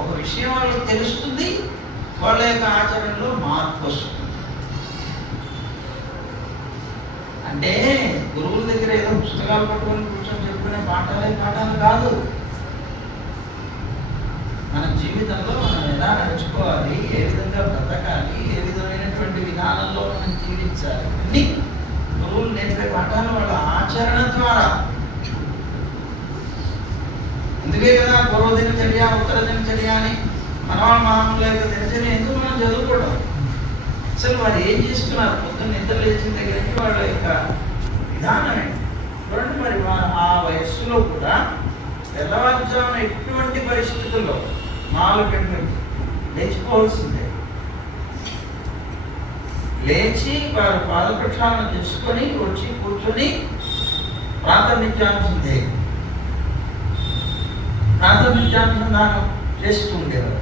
ఒక విషయం వాళ్ళకి తెలుస్తుంది, వాళ్ళ యొక్క ఆచరణలో మార్పు వస్తుంది. అంటే గురువుల దగ్గర ఏదో పుస్తకాలు పట్టుకొని కూర్చొని చెప్పుకునే పాఠాలు కాదు. మన జీవితంలో మనం ఎలా నడుచుకోవాలి, ఏ విధంగా బ్రతకాలి, ఏ విధమైనటువంటి విధానంలో మనం జీవించాలి, అన్ని గురువులు నేర్పే పాఠాలు వాళ్ళ ఆచరణ ద్వారా. అందుకే కదా పూర్వ దినచర్య, ఉత్తర దినచర్య అని మనవాళ్ళ మహాముల యొక్క దినచర్య ఎందుకు మనం చదువుకోవడం. అసలు వారు ఏం చేస్తున్నారు, పొద్దున్న నిద్ర లేచిన దగ్గర నుంచి వాళ్ళ యొక్క విధానం ఏంటి చూడండి. మరి ఆ వయస్సులో కూడా తెల్లవారుజామున ఎటువంటి పరిస్థితుల్లో 4 గంటలకి లేచిపోవాల్సిందే. లేచి వారు పాదప్రక్షాళన చేసుకొని వచ్చి కూర్చొని ప్రార్థనించాల్సిందే. ప్రార్థనించాల్సిందానం చేస్తూ ఉండేవారు.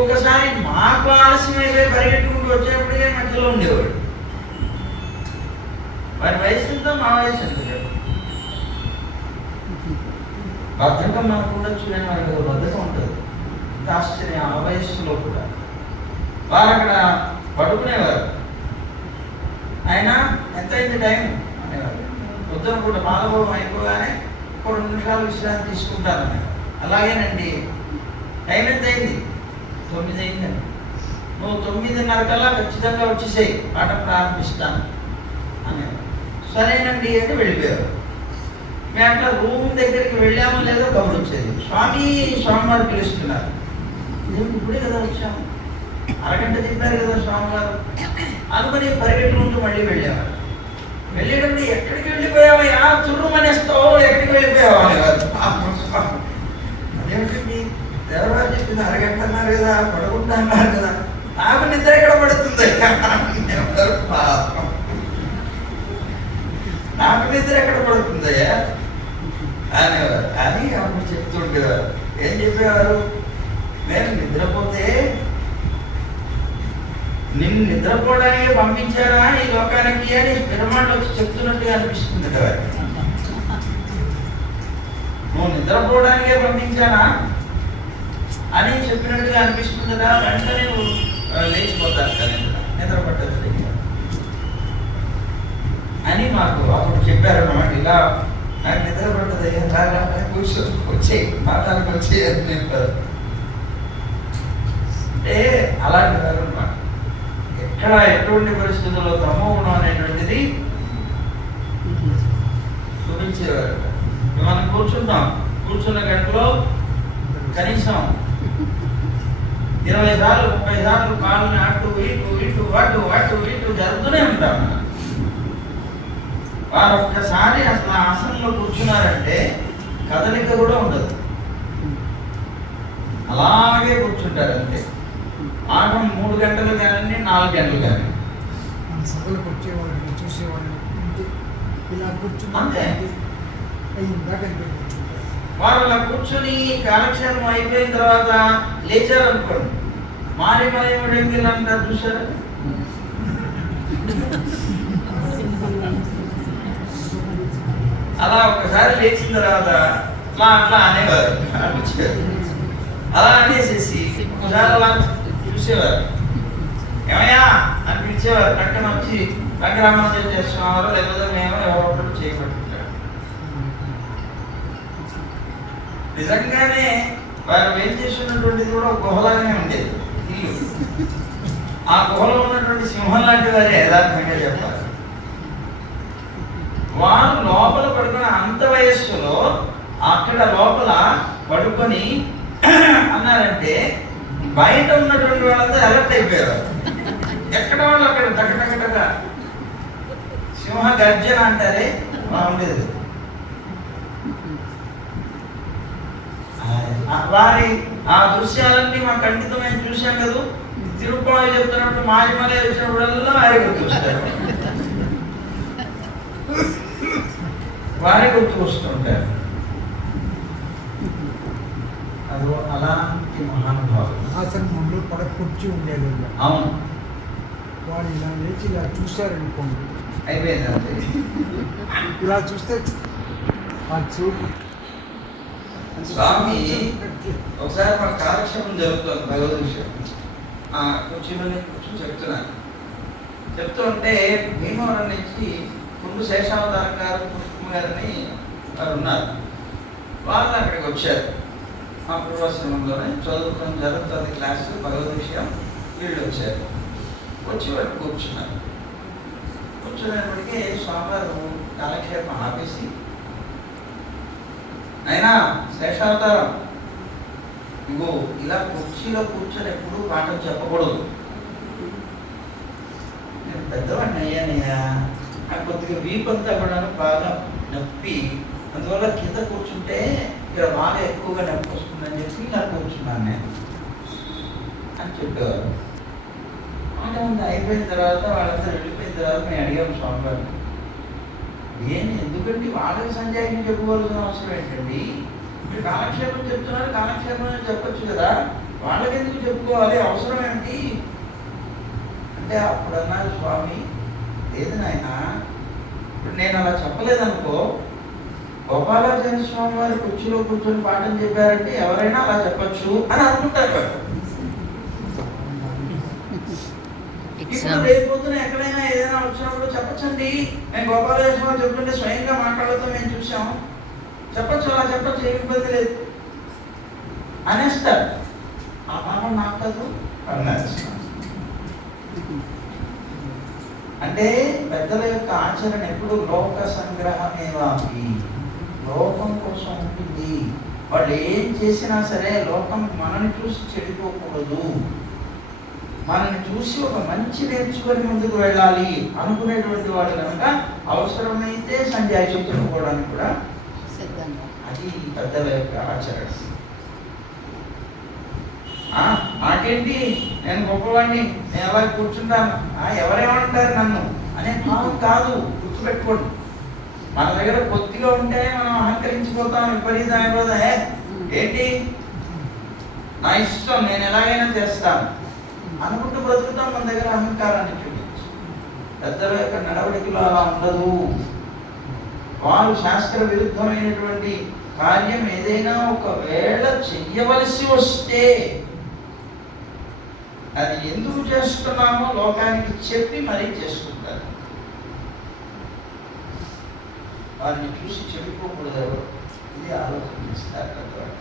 ఒక్కసారి మాకు ఆలస్యమైతే పరిగెట్టుకుంటూ వచ్చేప్పుడే మధ్యలో ఉండేవాడు. వారి వయసు ఎంత, మా వయసు ఎంత? బద్ధకం మనకు ఉండొచ్చు, కానీ వాళ్ళకి బద్ధకం ఉంటుంది. ఆశ్చర్యం, ఆ వయస్సులో కూడా వారు అక్కడ పడుకునేవారు. ఆయన ఎంతైంది టైం అనేవారు. పొద్దున కూడా పాలభోగం అయిపోగానే 2 నిమిషాలు విశ్రాంతి తీసుకుంటారు అనేవారు. అలాగేనండి, టైం ఎంత అయింది? 9 అయిందండి. నువ్వు 9:30 కల్లా ఖచ్చితంగా వచ్చేసేయి, పాఠం ప్రారంభిస్తాను అనేవారు. సరేనండి అంటే వెళ్ళిపోయారు. మేము అట్లా రూమ్ దగ్గరికి వెళ్ళామో లేదో కబురు వచ్చేది, స్వామివారు పిలుస్తున్నారు. ఇప్పుడే కదా వచ్చాము, అరగంట తిప్పారు కదా స్వామివారు అనుకుని పరిగెట్టుకుంటూ మళ్ళీ వెళ్ళేవారు. వెళ్ళేటప్పుడు ఎక్కడికి వెళ్ళిపోయావా, చుర్రుమనేస్తావు, ఎక్కడికి వెళ్ళిపోయావా అనేవారు. అదేమిటండి, దేవరాజు చెప్పింది అరగంట అన్నారు కదా, పడుకుంటా అన్నారు కదా, నాకు నిద్ర ఎక్కడ పడుతుంది, నాకు నిద్ర ఎక్కడ పడుతుందయ్యా అనేవారు. అని అప్పుడు చెప్తుండేవారు. ఏం చెప్పేవారు, నేను నిద్రపోతే నిన్ను నిద్రపోవడానికే పంపించారా ఈ లోకానికి అని పెరుమాళ్ళు వచ్చి చెప్తున్నట్టుగా అనిపిస్తుంది కదా. నువ్వు నిద్రపోవడానికే పంపించానా అని చెప్పినట్టుగా అనిపిస్తుంది కదా. వెంటనే నువ్వు లేచిపోతారు కదా, నిద్ర పట్టదు అని మాకు అప్పుడు చెప్పారన్నమాట. ఇలా నాకు నిద్ర పట్టదు అయ్యా, కూర్చో వచ్చేయి మాట్లాడికి వచ్చేయి అని చెప్పారు. అంటే అలాంటి వారు అన్నమాట. ఎక్కడ ఎటువంటి పరిస్థితుల్లో తమో గుణం అనేటువంటిది చూపించేవారు. మనం కూర్చుంటాం, కూర్చున్న గంటలో కనీసం 20 సార్లు 30 సార్లు కాళ్ళని అటు ఇటు ఇటు అటు అటు ఇటు జరుగుతూనే ఉంటాం. వారు ఒక్కసారి అసలు ఆసనంలో కూర్చున్నారంటే కదలిక కూడా ఉండదు, అలాగే కూర్చుంటారు అంతే. ఆటం 3 గంటలు కానీ 4 గంటలు కానీ సభలకు వచ్చేవాళ్ళు చూసేవాళ్ళు ఇలా కూర్చుని అంతే. కూర్చుంటారు. వారు అలా కూర్చొని కాలక్షేపం అయిపోయిన తర్వాత లేచారు అనుకోండి, మారి మరేమిటి అంటారు చూసారా. అలా ఒక్కసారి లేచిన తర్వాత అట్లా అనేవారు. అలా అనేసేసి ఒకసారి అలా చూసేవారు. ఏమయ్యా అని పిలిచేవారు. పక్కన వచ్చి రంగరామానుజం చేస్తున్నారు, లేకపోతే మేము ఎవరొకరు చేయబడుతుంటారు. నిజంగానే వారు ఏం చేస్తున్నటువంటిది కూడా ఒక గుహలాగానే ఉండేది ఇల్లు. ఆ గుహలో ఉన్నటువంటి సింహం లాంటి వారే యథార్థంగా చెప్పాలి. వారు లోపల పడుకున్న అంత వయస్సులో అక్కడ లోపల పడుకొని అన్నారంటే బయట ఉన్నటువంటి వాళ్ళంతా అలర్ట్ అయిపోయారు. ఎక్కడ వాళ్ళు అక్కడ టకటకటగా సింహ గర్జన అంటారే ఉండేది. వారి ఆ దృశ్యాలన్నీ మా కంటితో మేము చూసాం కదా. తిరుపతి చెప్తున్నప్పుడు మారిమలే వచ్చినప్పుడల్లా వారే గుర్తొస్తారు, వారే గుర్తుకొస్తుంటారు. అది అలాంటి మహానుభావులు. ఆశ్రమంలో కుర్చీ ఉండేది. అవును, వాళ్ళు ఇలా లేచి ఇలా చూశారనుకోండి అయిపోయింది అంతే. ఇలా చూస్తే స్వామి ఒకసారి మన కాలక్షేపం జరుగుతుంది భగవద్ విషయం. కూర్చుని చెప్తున్నాను. చెప్తూ ఉంటే భీమవరం నుంచి ముందు శేషావతారం గారు పుష్పం గారిని వారు ఉన్నారు. వాళ్ళు అక్కడికి వచ్చారు. మా పూర్వాశ్రమంలోనే చదువుకొని జరుగుతుంది క్లాసు భగవద్ విషయం. వీళ్ళు వచ్చారు. వచ్చి వాళ్ళు కూర్చున్నారు. కూర్చునేప్పటికీ స్వామివారు కాలక్షేపం ఆపేసి, అయినా శేషావతారం ఇగో ఇలా కుర్చీలో కూర్చొని ఎప్పుడు పాఠం చెప్పకూడదు. నేను పెద్దవాడిని అయ్యానయ్యా, నాకు కొద్దిగా వీపు అంతా కూడా బాగా నొప్పి, అందువల్ల కింద కూర్చుంటే ఇక్కడ బాగా ఎక్కువగా నొప్పి వస్తుందని చెప్పి ఇలా కూర్చున్నాను నేను అని చెప్పేవారు. అంటే అయిపోయిన తర్వాత వాళ్ళంతా వెళ్ళిపోయిన తర్వాత మేము అడిగాము స్వామివారిని, ఎందుకండి వాళ్ళకి సంజాయిని చెప్పుకోవాల్సిన అవసరం ఏంటండి? మీరు కాలక్షేపం చెప్తున్నారు, కాలక్షేపం అని చెప్పొచ్చు కదా, వాళ్ళకి ఎందుకు చెప్పుకోవాలి, అవసరం ఏంటి అంటే అప్పుడు అన్నారు స్వామి, లేదు నాయన, ఇప్పుడు నేను అలా చెప్పలేదనుకో, గోపాలాచార్య స్వామి వారి కుర్చీలో కూర్చొని పాఠం చెప్పారంటే ఎవరైనా అలా చెప్పచ్చు అని అనుకుంటారు. ఇప్పుడు రేపు పొద్దున ఎక్కడైనా ఏదైనా వచ్చినప్పుడు చెప్పచ్చండి, మేము గోపాలకృష్ణ స్వామి చెప్తుంటే స్వయంగా మాట్లాడుతూ మేము చూసాం, చెప్పచ్చు, అలా చెప్పచ్చు, ఏమి ఇబ్బంది లేదు అనేస్తారు. ఆ పాపం నాకు కాదు అన్నారు. అంటే పెద్దల యొక్క ఆచరణ ఎప్పుడు లోక సంగ్రహమేవాపి, లోకం కోసం ఉంటుంది. వాళ్ళు ఏం చేసినా సరే లోకం మనల్ని చూసి చెడిపోకూడదు, మనల్ని చూసి ఒక మంచి నేర్చుకొని ముందుకు వెళ్ళాలి అనుకునేటువంటి వాడు కనుక అవసరమైతే సంజాయి చెప్పుకోవడానికి కూడా అది పెద్దల యొక్క ఆచరణ. నాకేంటి, నేను గొప్పవాడిని, నేను అలా కూర్చుంటాను, ఎవరేమంటారు నన్ను అనే భావం కాదు. గుర్తుపెట్టుకోండి, మన దగ్గర కొద్దిగా ఉంటే మనం అహంకరించిపోతాం, విపరీతం అయిపోతాం. ఏంటి నా ఇష్టం, నేను ఎలాగైనా చేస్తాను అనుకుంటూ బ్రతుకుతాం. మన దగ్గర అహంకారాన్ని చూపించి పెద్దల యొక్క నడవడికలో అలా ఉండదు. వారు శాస్త్ర విరుద్ధమైనటువంటి కార్యం ఏదైనా ఒకవేళ చెయ్యవలసి వస్తే అది ఎందుకు చేస్తున్నామో లోకానికి చెప్పి మరీ చేసుకుంటారు. వారిని చూసి చెప్పుకోకూడదు ఎవరు. ఇది ఆలోచన చేస్తారు పెద్దవాళ్ళు.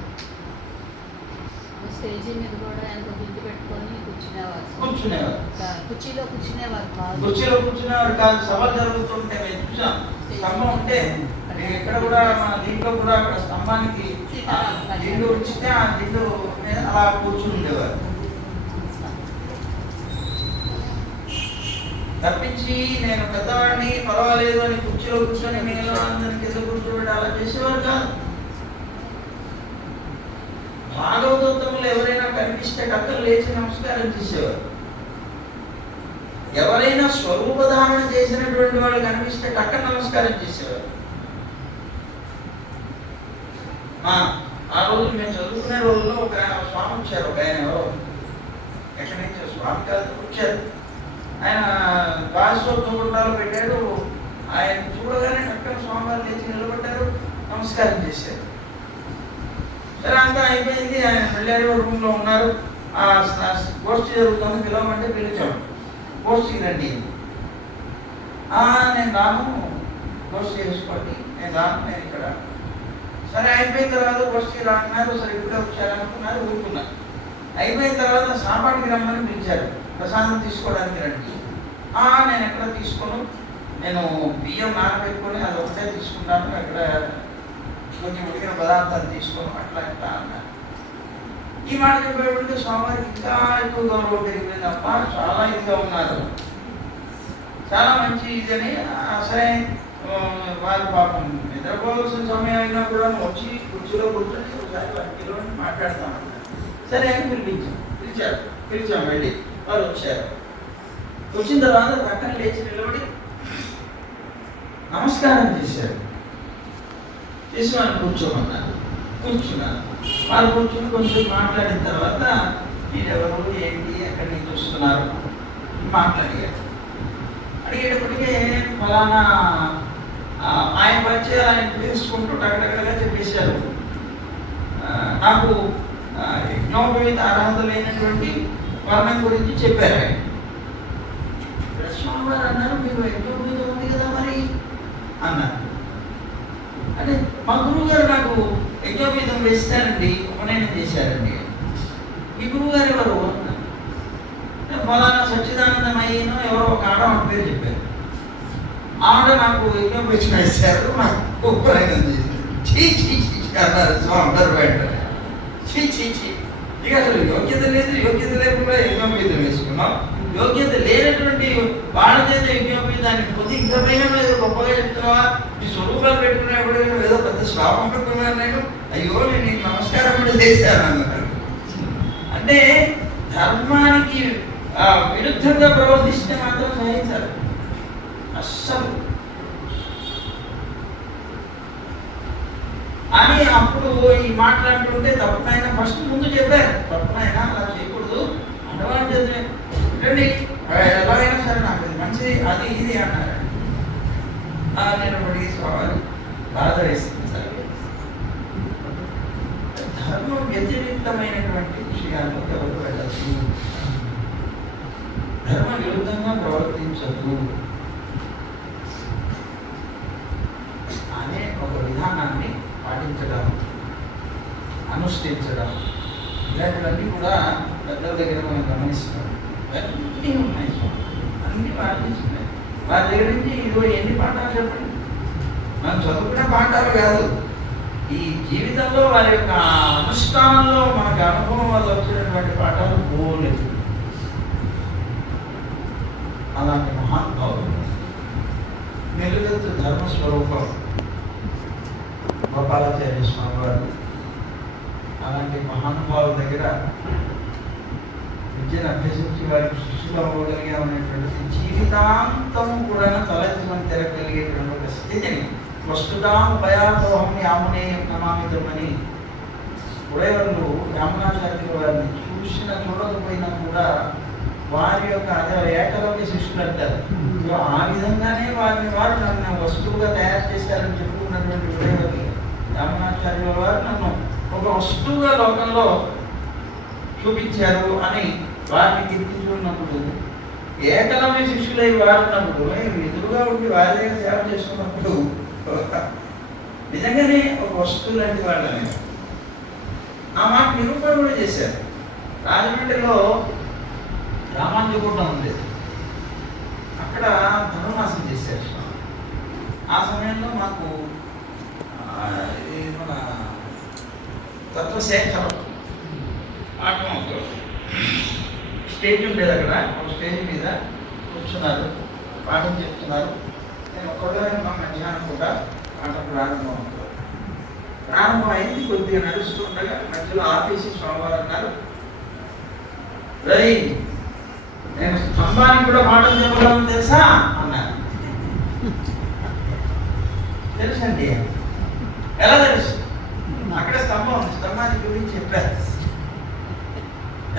స్టేజీ మీద కూడా ఆయన గుర్తు పెట్టుకొని కూర్చునేవారు. కుర్చీలో కూర్చునేవారు కాదు. కుర్చీలో కూర్చునేవారు కాదు. సభలు జరుగుతుంటే మేము చూసాం. స్తంభం ఉంటే మేము ఎక్కడ కూడా మన దీంట్లో కూడా అక్కడ స్తంభానికి దిండు ఉంచితే ఆ దిండు మీద అలా కూర్చుని ఉండేవారు. తప్పించి నేను పెద్దవాడిని పర్వాలేదు అని కుర్చీలో కూర్చొని నేను అందరినీ కింద కూర్చోబెట్టి అలా చేసేవారు కాదు. భాగవతోత్తములు ఎవరైనా కనిపిస్తే టక్కలు లేచి నమస్కారం చేసేవారు. ఎవరైనా స్వరూపధారణ చేసినటువంటి వాళ్ళు కనిపిస్తే టక్కన నమస్కారం చేసేవారు. ఆ రోజు మేము చదువుకునే రోజుల్లో ఒక స్వామి వచ్చారు. ఒక ఆయన ఎవరో ఎక్కడి నుంచి స్వామి కాదు వచ్చారు. ఆయన వాసోత్సవాలు పెట్టారు. ఆయన చూడగానే టక్కన స్వామివారు లేచి నిలబడ్డారు, నమస్కారం చేశారు. సరే అంతా అయిపోయింది. ఆయన వెళ్ళారు, రూమ్లో ఉన్నారు. గోష్ఠి జరుగుతుంది, పిలవమంటే పిలిచాము. గోష్ఠికి రండి. నేను రాను, గోష్ఠి చేసుకోండి, నేను రాను, నేను ఇక్కడ. సరే అయిపోయిన తర్వాత గోష్ఠికి రానున్నారు. సరే ఇప్పుడే వచ్చారనుకున్నారు, ఊరుకున్నారు. అయిపోయిన తర్వాత సాపాటికి రమ్మని పిలిచారు. ప్రసాదం తీసుకోవడానికి రండి. నేను ఎక్కడ తీసుకోను, నేను బియ్యం నానబెట్టుకొని అది ఒకటే తీసుకుంటాను, అక్కడ కొంచెం ఉడికిన పదార్థాలు తీసుకోను, అట్లా ఇట్లా అన్నారు. ఈ మాట చెప్పేటప్పటికీ స్వామివారికి ఇంకా ఎక్కువ గౌరవం పెరిగిపోయింది. తప్ప చాలా ఇదిగా ఉన్నారు, చాలా మంచి ఇదని. సరే వారు పాపం నిద్రపోవాల్సిన సమయం అయినా కూడా వచ్చి కుర్చీలో కూర్చొని ఒకసారి 1 కిలోమీటర్ మాట్లాడతామన్నారు. సరే అని పిలిచాం. వెళ్ళి వాళ్ళు వచ్చారు. వచ్చిన తర్వాత పక్కన లేచి నిలబడి నమస్కారం చేశారు. చేసి వాళ్ళు కూర్చోమన్నారు. కూర్చున్నారు. వాళ్ళు కూర్చొని కొంచెం మాట్లాడిన తర్వాత మీరెవరు, ఏంటి, ఎక్కడి నుంచి వస్తున్నారు మాట్లాడారు. అడిగేటప్పటికే ఫలానా ఆయన పరిచయాలు ఆయన తెలుసుకుంటూ టగటగడగా చెప్పేశారు. నాకు యజ్ఞోపవీత అర్హత లేనటువంటి వర్ణం గురించి చెప్పారు. ఆయన స్వామివారు అన్నారు, మీకు యజ్ఞోపవీతం ఉంది కదా మరి అన్నారు. అంటే మా గురువు గారు నాకు యజ్ఞోపవీతం వేస్తారండి, ఉపనయనం చేశారండి. మీ గురువు గారు ఎవరు అన్నారు. ఫలానా సచ్చిదానందమయ్యనో ఎవరో ఒక ఆడవాళ్ళ పేరు చెప్పారు. ఆవిడ నాకు యజ్ఞోపవీతం వేశారు, నాకు ఉపనయనం చేశారు అన్నారు. స్వామి గారు బయట ఇక అసలు యోగ్యత లేదు, యోగ్యత లేకుండా యజ్ఞోపవీతం వేసుకున్నాం. యోగ్యత లేనటువంటి వాళ్ళ చేత యజ్ఞోపవీతాన్ని పొంది ఇంకా పైన ఏదో గొప్పగా చెప్తున్నావా, ఈ స్వరూపాలు పెట్టుకునేప్పుడు ఏదో పెద్ద శ్రాపం పెట్టుకున్నాను నేను, అయ్యో నేను నీకు నమస్కారం కూడా చేశాను అన్నారు. అంటే ధర్మానికి విరుద్ధంగా ప్రవర్తిస్తే మాత్రం సహించాలి అస్సలు. అని అప్పుడు ఈ మాట్లాడుతుంటే తప్పునైనా ఫస్ట్ ముందు చెప్పారు, తప్పునైనా అలా చేయకూడదు, అన్నవాళ్ళు చేస్తే రండి ఎలాగైనా సరే నాకు ఇది మంచిది అది ఇది అన్నారు. నేను అడిగి స్వామి బాధ వేసింది. సరే ధర్మం వ్యతిరేకమైనటువంటి విషయాల్లో ఎవరు వెళ్ళదు, ధర్మ విరుద్ధంగా ప్రవర్తించదు అనే ఒక విధానాన్ని పాటించడం, అనుష్ఠించడం, ఇలాంటివన్నీ కూడా పెద్దల దగ్గర మనం గమనిస్తాం. అన్నీ ఉన్నాయి, అన్ని పాటిస్తున్నాయి. వారి దగ్గర నుంచి ఇదిగో ఎన్ని పాఠాలు చెప్పండి. మనం చదువుకునే పాఠాలు కాదు, ఈ జీవితంలో వారి యొక్క అనుష్ఠానంలో మనకు అనుభవం వల్ల వచ్చినటువంటి పాఠాలు పోలేదు. అలాంటి మహానుభావులు నిలువెత్తు ధర్మస్వరూపం గోపాలాచార్య స్వామి వారు. అలాంటి మహానుభావుల దగ్గర విద్యను అభ్యసించి వారికి శిష్యులు అవ్వగలిగామనేటువంటిది జీవితాంతము కూడా తలెత్తుకొని తిరగలిగేటువంటి ఒక స్థితిని వస్తుతాం భయాదోహం యామునే నమామిదమని ఉడయవర్లు యామునాచార్యుల వారిని చూడకపోయినా కూడా వారి యొక్క అదే ఏకలవ్య శిష్యులు అంటారు. సో ఆ విధంగానే వారిని వారు నన్ను వస్తువుగా తయారు చేశారని చెప్పుకున్నటువంటి ఉడయవర్లు యామునాచార్యుల వారు నన్ను ఒక వస్తువుగా లోకంలో చూపించారు అని వారిని కీర్తించుకున్నప్పుడు, ఏకలవ్య శిష్యులై వారున్నప్పుడు ఎదురుగా ఉండి వారి దగ్గర సేవ చేసుకున్నప్పుడు నిజంగానే ఒక వస్తువు లాంటి వాళ్ళని ఆ మాట నిరూపణ కూడా చేశారు. రాజమండ్రిలో రామాంజగుట్టం ఉండేది, అక్కడ ధనుర్మాసం చేశారు స్వామి. ఆ సమయంలో మాకు మన తత్వశేఖరం పాఠం స్టేజ్ ఉండేది. అక్కడ ఒక స్టేజ్ మీద కూర్చున్నారు, పాఠం చెప్తున్నారు. నేను ఒక్కడే మా మధ్యాహ్నం కూడా పాఠం ప్రారంభం అయింది. కొద్దిగా నడుస్తుండగా మధ్యలో ఆపేసి స్వామివారు అన్నారు, రై నేను స్తంభానికి కూడా పాఠం చెప్పగలను తెలుసా అన్నారు. తెలుసండి. ఎలా తెలుసు? అక్కడే స్తంభం ఉంది, స్తంభానికి గురించి చెప్పారు.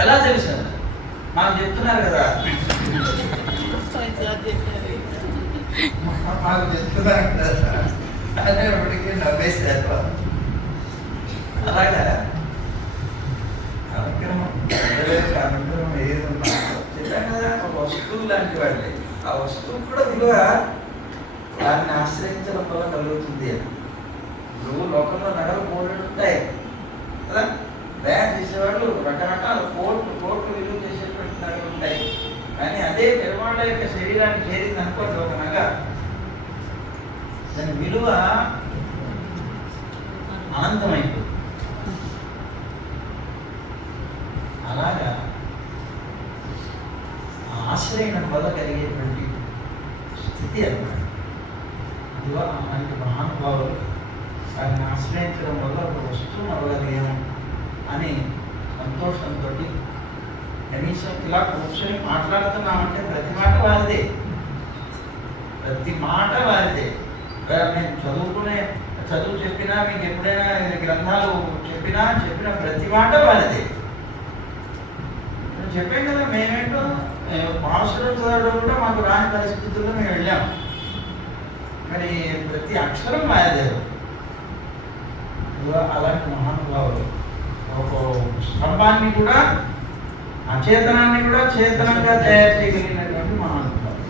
ఎలా తెలుసు? మాకు చెప్తున్నారు కదా, మాకు చెప్తున్నారు కదా అనేప్పటికీ నవ్వేశారు. అలాగా కార్యక్రమం ఏదున్నా చెప్పాను కదా, ఒక వస్తువు లాంటి వాళ్ళే. ఆ వస్తువు కూడా విలువ వారిని ఆశ్రయించడం వల్ల కలుగుతుంది అని. ఇప్పుడు లోకంలో నగలు కోట్లు ఉంటాయి కదా, తయారు చేసేవాళ్ళు రకరకాల కోట్లు విలువ చేసేటువంటి నగలు ఉంటాయి. కానీ అదే పెరుమాళ్ళ యొక్క శరీరానికి చేరింది అనుకోండి ఒక నగ, దాని విలువ అనంతమైంది. అలాగా ఆశ్రయణం వల్ల కలిగేటువంటి స్థితి అన్నమాట. అందువల్ల అలాంటి మహానుభావులు వారిని ఆశ్రయించడం వల్ల ఒక వస్తువు అవ్వగలిగాము అని సంతోషంతో కనీసం ఇలా కూర్చొని మాట్లాడుతున్నామంటే ప్రతి మాట వారిదే, ప్రతి మాట వారిదే. నేను చదువు చెప్పినా, మీకు ఎప్పుడైనా గ్రంథాలు చెప్పిన ప్రతి మాట వారిదే. నేను చెప్పాను కదా, మేమేంటో మాస్టర్ చదవడం కూడా మాకు రాని పరిస్థితుల్లో మేము వెళ్ళాము. మరి ప్రతి అక్షరం వారిదే. అలాంటి మహానుభావులు ఒక స్తంభాన్ని కూడా, అచేతనాన్ని కూడా చేతనంగా తయారు చేయగలిగినటువంటి మహానుభావులు.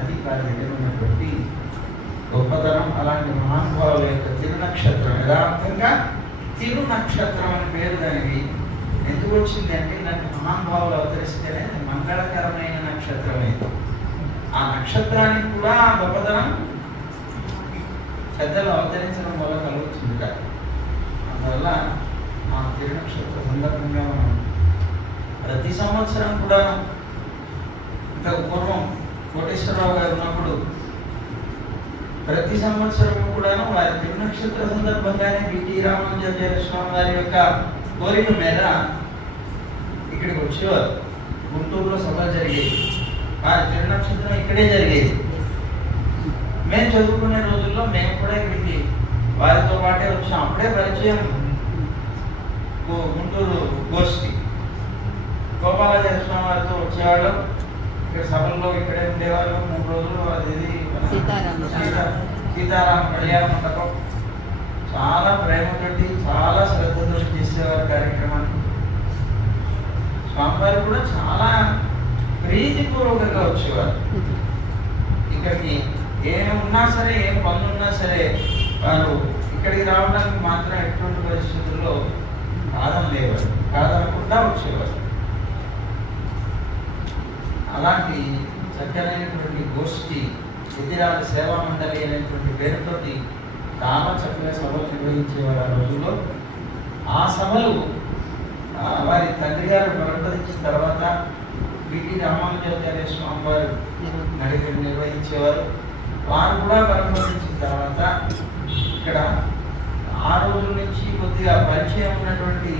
అది వారి దగ్గర ఉన్నటువంటి గొప్పతనం. అలాంటి మహానుభావుల యొక్క తిరునక్షత్రం, యథార్థంగా తిరునక్షత్రం అని పేరు దానికి ఎందుకు వచ్చింది అంటే, ఇలాంటి మహానుభావులు అవతరిస్తేనే మంగళకరమైన నక్షత్రమైంది. ఆ నక్షత్రానికి కూడా ఆ గొప్పతనం పెద్దలు అవతరించడం వల్ల కలుగుతుంది. అందువల్ల ఆ తిరునక్షత్ర సందర్భంగా మనం ప్రతి సంవత్సరం కూడా, ఇంతకు పూర్వం కోటేశ్వరరావు గారు ఉన్నప్పుడు ప్రతి సంవత్సరం కూడాను వారి తిరునక్షత్ర సందర్భంగానే బిటి రామానుజాచార్య స్వామి వారి యొక్క కోరిక మీద ఇక్కడికి వచ్చేవారు. గుంటూరులో సభ జరిగేది, వారి తిరునక్షత్రం ఇక్కడే జరిగేది. మేము చదువుకునే రోజుల్లో మేము కూడా ఇక్కడికి వారితో పాటే వచ్చాం. అప్పుడే పరిచయం గుంటూరు గోష్ఠి. గోపాలాచార్య స్వామి వారితో వచ్చేవాళ్ళం. ఇక్కడ సభల్లో ఇక్కడే ఉండేవాళ్ళం 3 రోజులు. అది సీతారామ కళ్యాణ మండపం. చాలా ప్రేమతోటి, చాలా శ్రద్ధతో చేసేవారు కార్యక్రమాన్ని. స్వామివారు కూడా చాలా ప్రీతిపూర్వకంగా వచ్చేవారు. ఇక్కడికి ఏమున్నా సరే, ఏం పనులున్నా సరే వారు ఇక్కడికి రావడానికి మాత్రం ఎటువంటి పరిస్థితుల్లో కాదనలేవారు, కాదనకుండా వచ్చేవారు. అలాంటి చక్కనైనటువంటి గోష్ఠి ఎదిరాల సేవా మండలి అనేటువంటి పేరుతోటి చాలా చక్కగా సభలు నిర్వహించేవారు ఆ రోజుల్లో. ఆ సభలు వారి తండ్రి గారు ప్రకటించిన తర్వాత బిటి రామానుజాచార్య స్వామి వారు నిర్వహించేవారు. వారు కూడా పరిపాలించిన తర్వాత ఇక్కడ ఆ రోజుల నుంచి కొద్దిగా పరిచయం ఉన్నటువంటి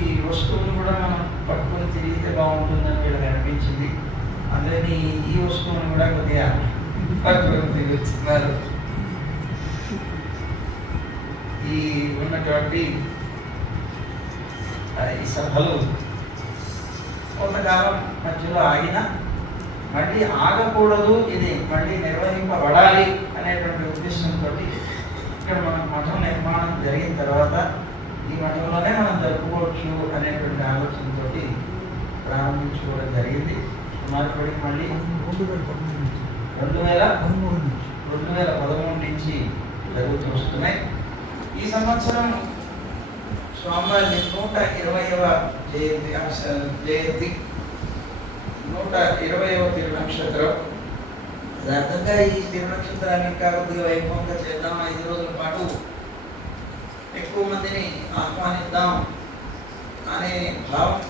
ఈ వస్తువును కూడా మనం పట్టుకొని తిరిగితే బాగుంటుందని వీళ్ళకి అనిపించింది. అందుకని ఈ వస్తువును కూడా కొద్దిగా పట్టుకొని తిరుగుతున్నారు. ఈ ఉన్నటువంటి ఈ సభలు కొంతకాలం మధ్యలో ఆగిన మళ్ళీ ఆగకూడదు, ఇది మళ్ళీ నిర్వహింపబడాలి అనేటువంటి ఉద్దేశంతో ఇక్కడ మనం మఠం నిర్మాణం జరిగిన తర్వాత ఈ మఠంలోనే మనం జరుపుకోవచ్చు అనేటువంటి ఆలోచనతో ప్రారంభించుకోవడం జరిగింది. సుమారు మళ్ళీ 2013 నుంచి జరుగుతూ వస్తున్నాయి. ఈ సంవత్సరం స్వామివారి 120వ జయంతి 120వ తిరునక్షత్రం. యథార్థంగా ఈ తిరునక్షత్రాన్ని ఇంకా కొద్దిగా వైభవంగా చేద్దాం, 5 రోజుల పాటు ఎక్కువ మందిని ఆహ్వానిద్దాం అనే భావం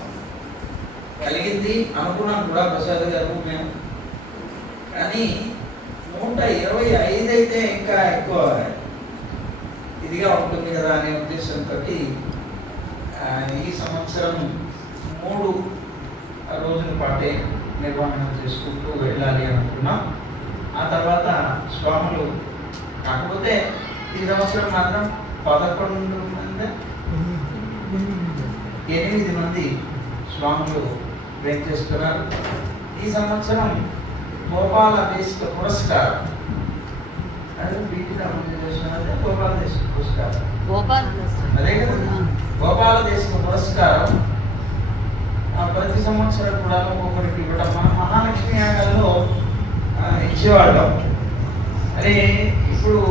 కలిగింది. అనుకున్నాం కూడా ప్రసాద్ గారు మేము, కానీ 125 అయితే ఇంకా ఎక్కువ ఇదిగా ఉంటుంది కదా అనే ఉద్దేశంతో ఈ సంవత్సరం 3 రోజుల పాటే నిర్వహణ చేసుకుంటూ వెళ్ళాలి అనుకున్నాం. ఆ తర్వాత స్వాములు కాకపోతే ఈ సంవత్సరం మాత్రం 8 మంది స్వాములు వేంచేస్తున్నారు. ఈ సంవత్సరం గోపాల దేశిక పురస్కారం, అదే గోపాల దేశిక పురస్కారం, అదే కదా గోపాల దేశిక పురస్కారం ప్రతి సంవత్సరం కూడా ఒక్కొక్కరికి ఇవ్వడం. మన మహాలక్ష్మి యాగాల్లో ఇచ్చేవాళ్ళం. అదే ఇప్పుడు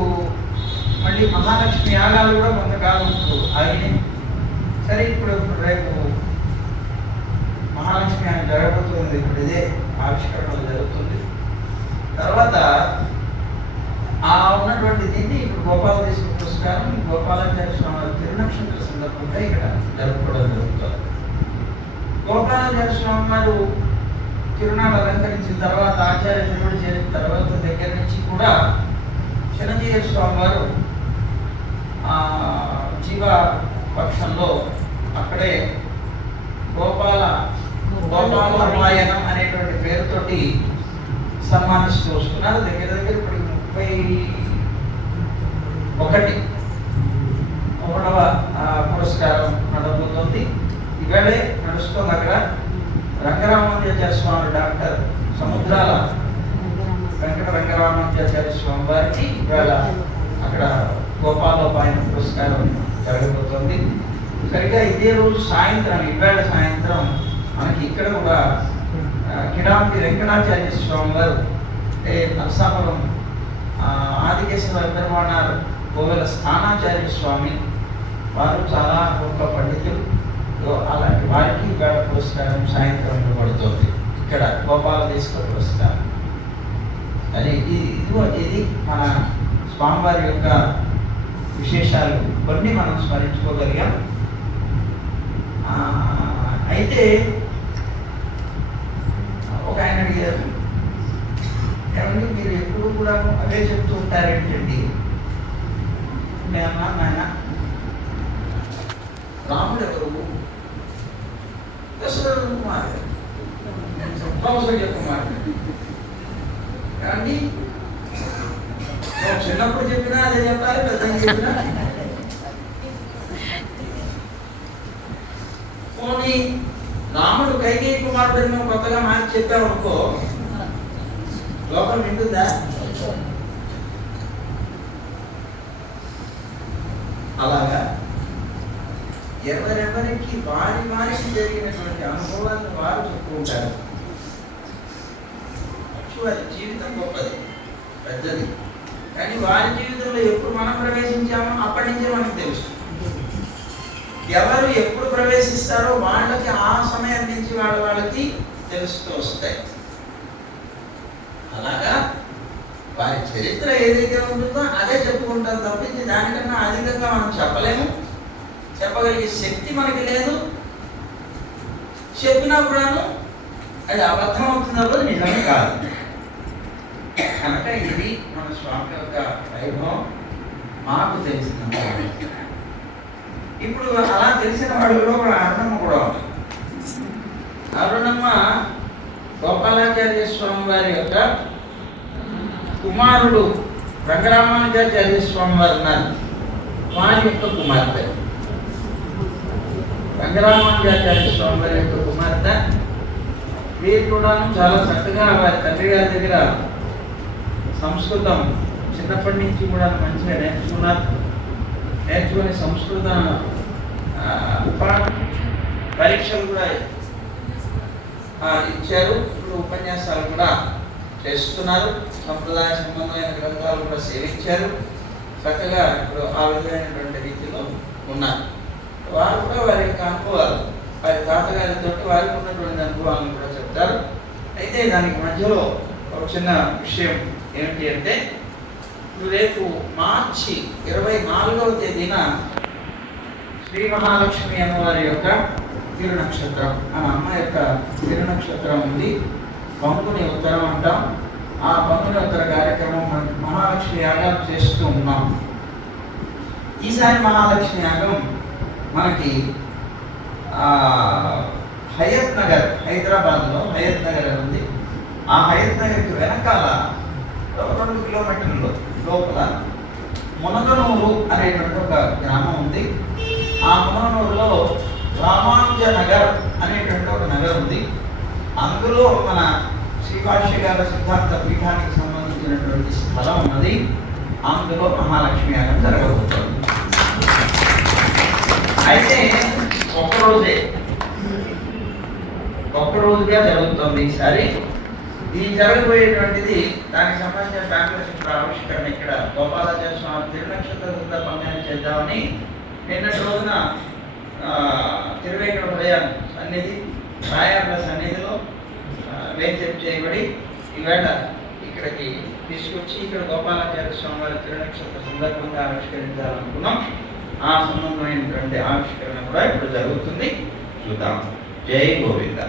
మళ్ళీ మహాలక్ష్మి యాగాలు కూడా కొంతకాలం ఆగినాయి. సరే ఇప్పుడు రేపు మహాలక్ష్మి యాగం జరగబోతుంది. ఇప్పుడు ఇదే ఆవిష్కరణలు జరుగుతుంది. తర్వాత ఉన్నటువంటి దీన్ని ఇప్పుడు గోపాల దేశిక పురస్కారం గోపాలాచార్య స్వామి తిరునక్షత్ర సందర్భంగా ఇక్కడ జరుపుకోవడం జరుగుతుంది. గోపాలాచార్య స్వామి వారు తిరునాళ్ళు అలంకరించిన తర్వాత, ఆచార్య తిరుమల చేరిన తర్వాత దగ్గర నుంచి కూడా చిరంజీవి స్వామి వారు జీవ పక్షంలో అక్కడే గోపాలమాయనం అనేటువంటి పేరుతోటి సన్మానిస్తూ వస్తున్నారు. దగ్గర దగ్గర ఇప్పుడు 31వ పురస్కారం నడబోతోంది. ఇవాళే నడుస్తుంది. అక్కడ రంగరామానుజాచార్య స్వామి డాక్టర్ సముద్రాల వెంకట రంగరామానుజాచార్య స్వామి వారికి ఇవాళ అక్కడ గోపాలోపాయన పురస్కారం జరగబోతోంది. సరిగ్గా ఇదే రోజు సాయంత్రం, ఇవాళ సాయంత్రం మనకి ఇక్కడ కూడా కిడాంబి వెంకటాచార్య స్వామి వారు అంటే నరసాపురం ఆదికేశ్వర నిర్మాణాలు గోవెల స్థానాచార్య స్వామి వారు చాలా గొప్ప పండితులు. అలాంటి వారికి ఇక్కడ పురస్కారం సాయంత్రం ఇవ్వబడుతుంది. ఇక్కడ గోపాల దేశిక పురస్కారం. అది ఇది మన స్వామివారి యొక్క విశేషాలు కొన్ని మనం స్మరించుకోగలిగాం. అయితే ఒక ఆయన అడిగారు, ఏమంటే మీరు ఎప్పుడు కూడా అవే చెప్తూ ఉంటారేంటండి? మేమన్నా నాయన రాముడు ఎవరు? దశరథ కుమారుడు, కౌసల్య కుమారుడు. కానీ చిన్నప్పుడు చెప్పినా అదే చెప్పాలి, పెద్దగా చెప్పినా. పోనీ రాముడు కైకేయి కుమారుడు కొత్తగా మార్చి చెప్పావు అనుకో, లోపల వింటుందా? అలాగా ఎవరెవరికి వారికి జరిగినటువంటి అనుభవాలను వారు చెప్పుకుంటారు. వారి జీవితం గొప్పది, పెద్దది. కానీ వారి జీవితంలో ఎప్పుడు మనం ప్రవేశించామో అప్పటి నుంచే మనకు తెలుసు. ఎవరు ఎప్పుడు ప్రవేశిస్తారో వాళ్ళకి ఆ సమయం నుంచి వాళ్ళకి తెలుస్తూ వస్తాయి. అలాగా వారి చరిత్ర ఏదైతే ఉంటుందో అదే చెప్పుకుంటారు తప్పించి దానికన్నా అధికంగా మనం చెప్పలేము. చెప్పగలిగే శక్తి మనకి లేదు. చెప్పినా కూడాను అది అబద్ధం అవుతున్నప్పుడు నిజమే కాదు. కనుక ఇది మన స్వామి యొక్క వైభవం మాకు తెలిసిన. ఇప్పుడు అలా తెలిసిన వాళ్ళలో ఒక అరుణమ్మ కూడా ఉంది. అరుణమ్మ గోపాలాచార్య స్వామి వారి యొక్క కుమారుడు రంగరామానుజాచార్య స్వామి వారు ఉన్నారు. వారి యొక్క కుమార్తె. రంగరామానుజాచార్య స్వామి వారి యొక్క కుమార్తె. వీరు కూడా చాలా చక్కగా వారి తండ్రి గారి దగ్గర సంస్కృతం చిన్నప్పటి నుంచి కూడా మంచిగా నేర్చుకున్నారు. నేర్చుకుని సంస్కృత పరీక్షలు కూడా ఇచ్చారు. ఇప్పుడు ఉపన్యాసాలు కూడా చేస్తున్నారు. సంప్రదాయ సంబంధమైన గ్రంథాలు కూడా సేవించారు. చక్కగా ఇప్పుడు ఆ విధమైనటువంటి రీతిలో ఉన్నారు. వారు కూడా వారి యొక్క అనుభవాలు, వారి తాతగారితో వారికి ఉన్నటువంటి అనుభవాలను కూడా చెప్తారు. అయితే దానికి మధ్యలో ఒక చిన్న విషయం ఏమిటి అంటే, రేపు మార్చి 24వ తేదీన శ్రీ మహాలక్ష్మి అమ్మవారి యొక్క తిరునక్షత్రం, ఆ అమ్మ యొక్క తిరునక్షత్రం ఉంది. పంగుని ఉత్తరం అంటాం. ఆ పంగుని ఉత్తర కార్యక్రమం మనకి మహాలక్ష్మి యాగం చేస్తూ ఉన్నాం. ఈసారి మహాలక్ష్మి యాగం మనకి హయత్ నగర్, హైదరాబాద్లో హయత్ నగర్ ఉంది. ఆ హయత్ నగర్కి వెనకాల 2 కిలోమీటర్ల లోపల మునగనూరు అనేటువంటి ఒక గ్రామం ఉంది. ఆ మునగనూరులో రామానుజ నగర్ అనేటువంటి ఒక నగర్ ఉంది. అందులో మన శ్రీభాష్య గారి సిద్ధాంత పీఠానికి సంబంధించినటువంటి స్థలం ఉన్నది. అందులో మహాలక్ష్మి యాగం జరగబోతోంది. అయితే ఒక్కరోజుగా జరుగుతుంది ఈసారి. ఈ జరగబోయేటువంటిది దానికి సంబంధించిన ఫ్యామిలీ ఆవిష్కరణ ఇక్కడ గోపాలాచార్య స్వామి తిరునక్షత్ర సందర్భంగానే చేద్దామని నిన్నటి రోజున తిరువేంకటపల్లి సన్నిధి రాయాల సన్నిధిలో వేంచేపు చేయబడి ఈవేళ ఇక్కడికి తీసుకొచ్చి ఇక్కడ గోపాలాచార్య స్వామి వారి తిరునక్షత్ర సందర్భంగా ఆవిష్కరించాలనుకున్నాం. ఆ సంబంధమైనటువంటి ఆవిష్కరణ కూడా ఇప్పుడు జరుగుతుంది. చూద్దాం. జై గోవింద.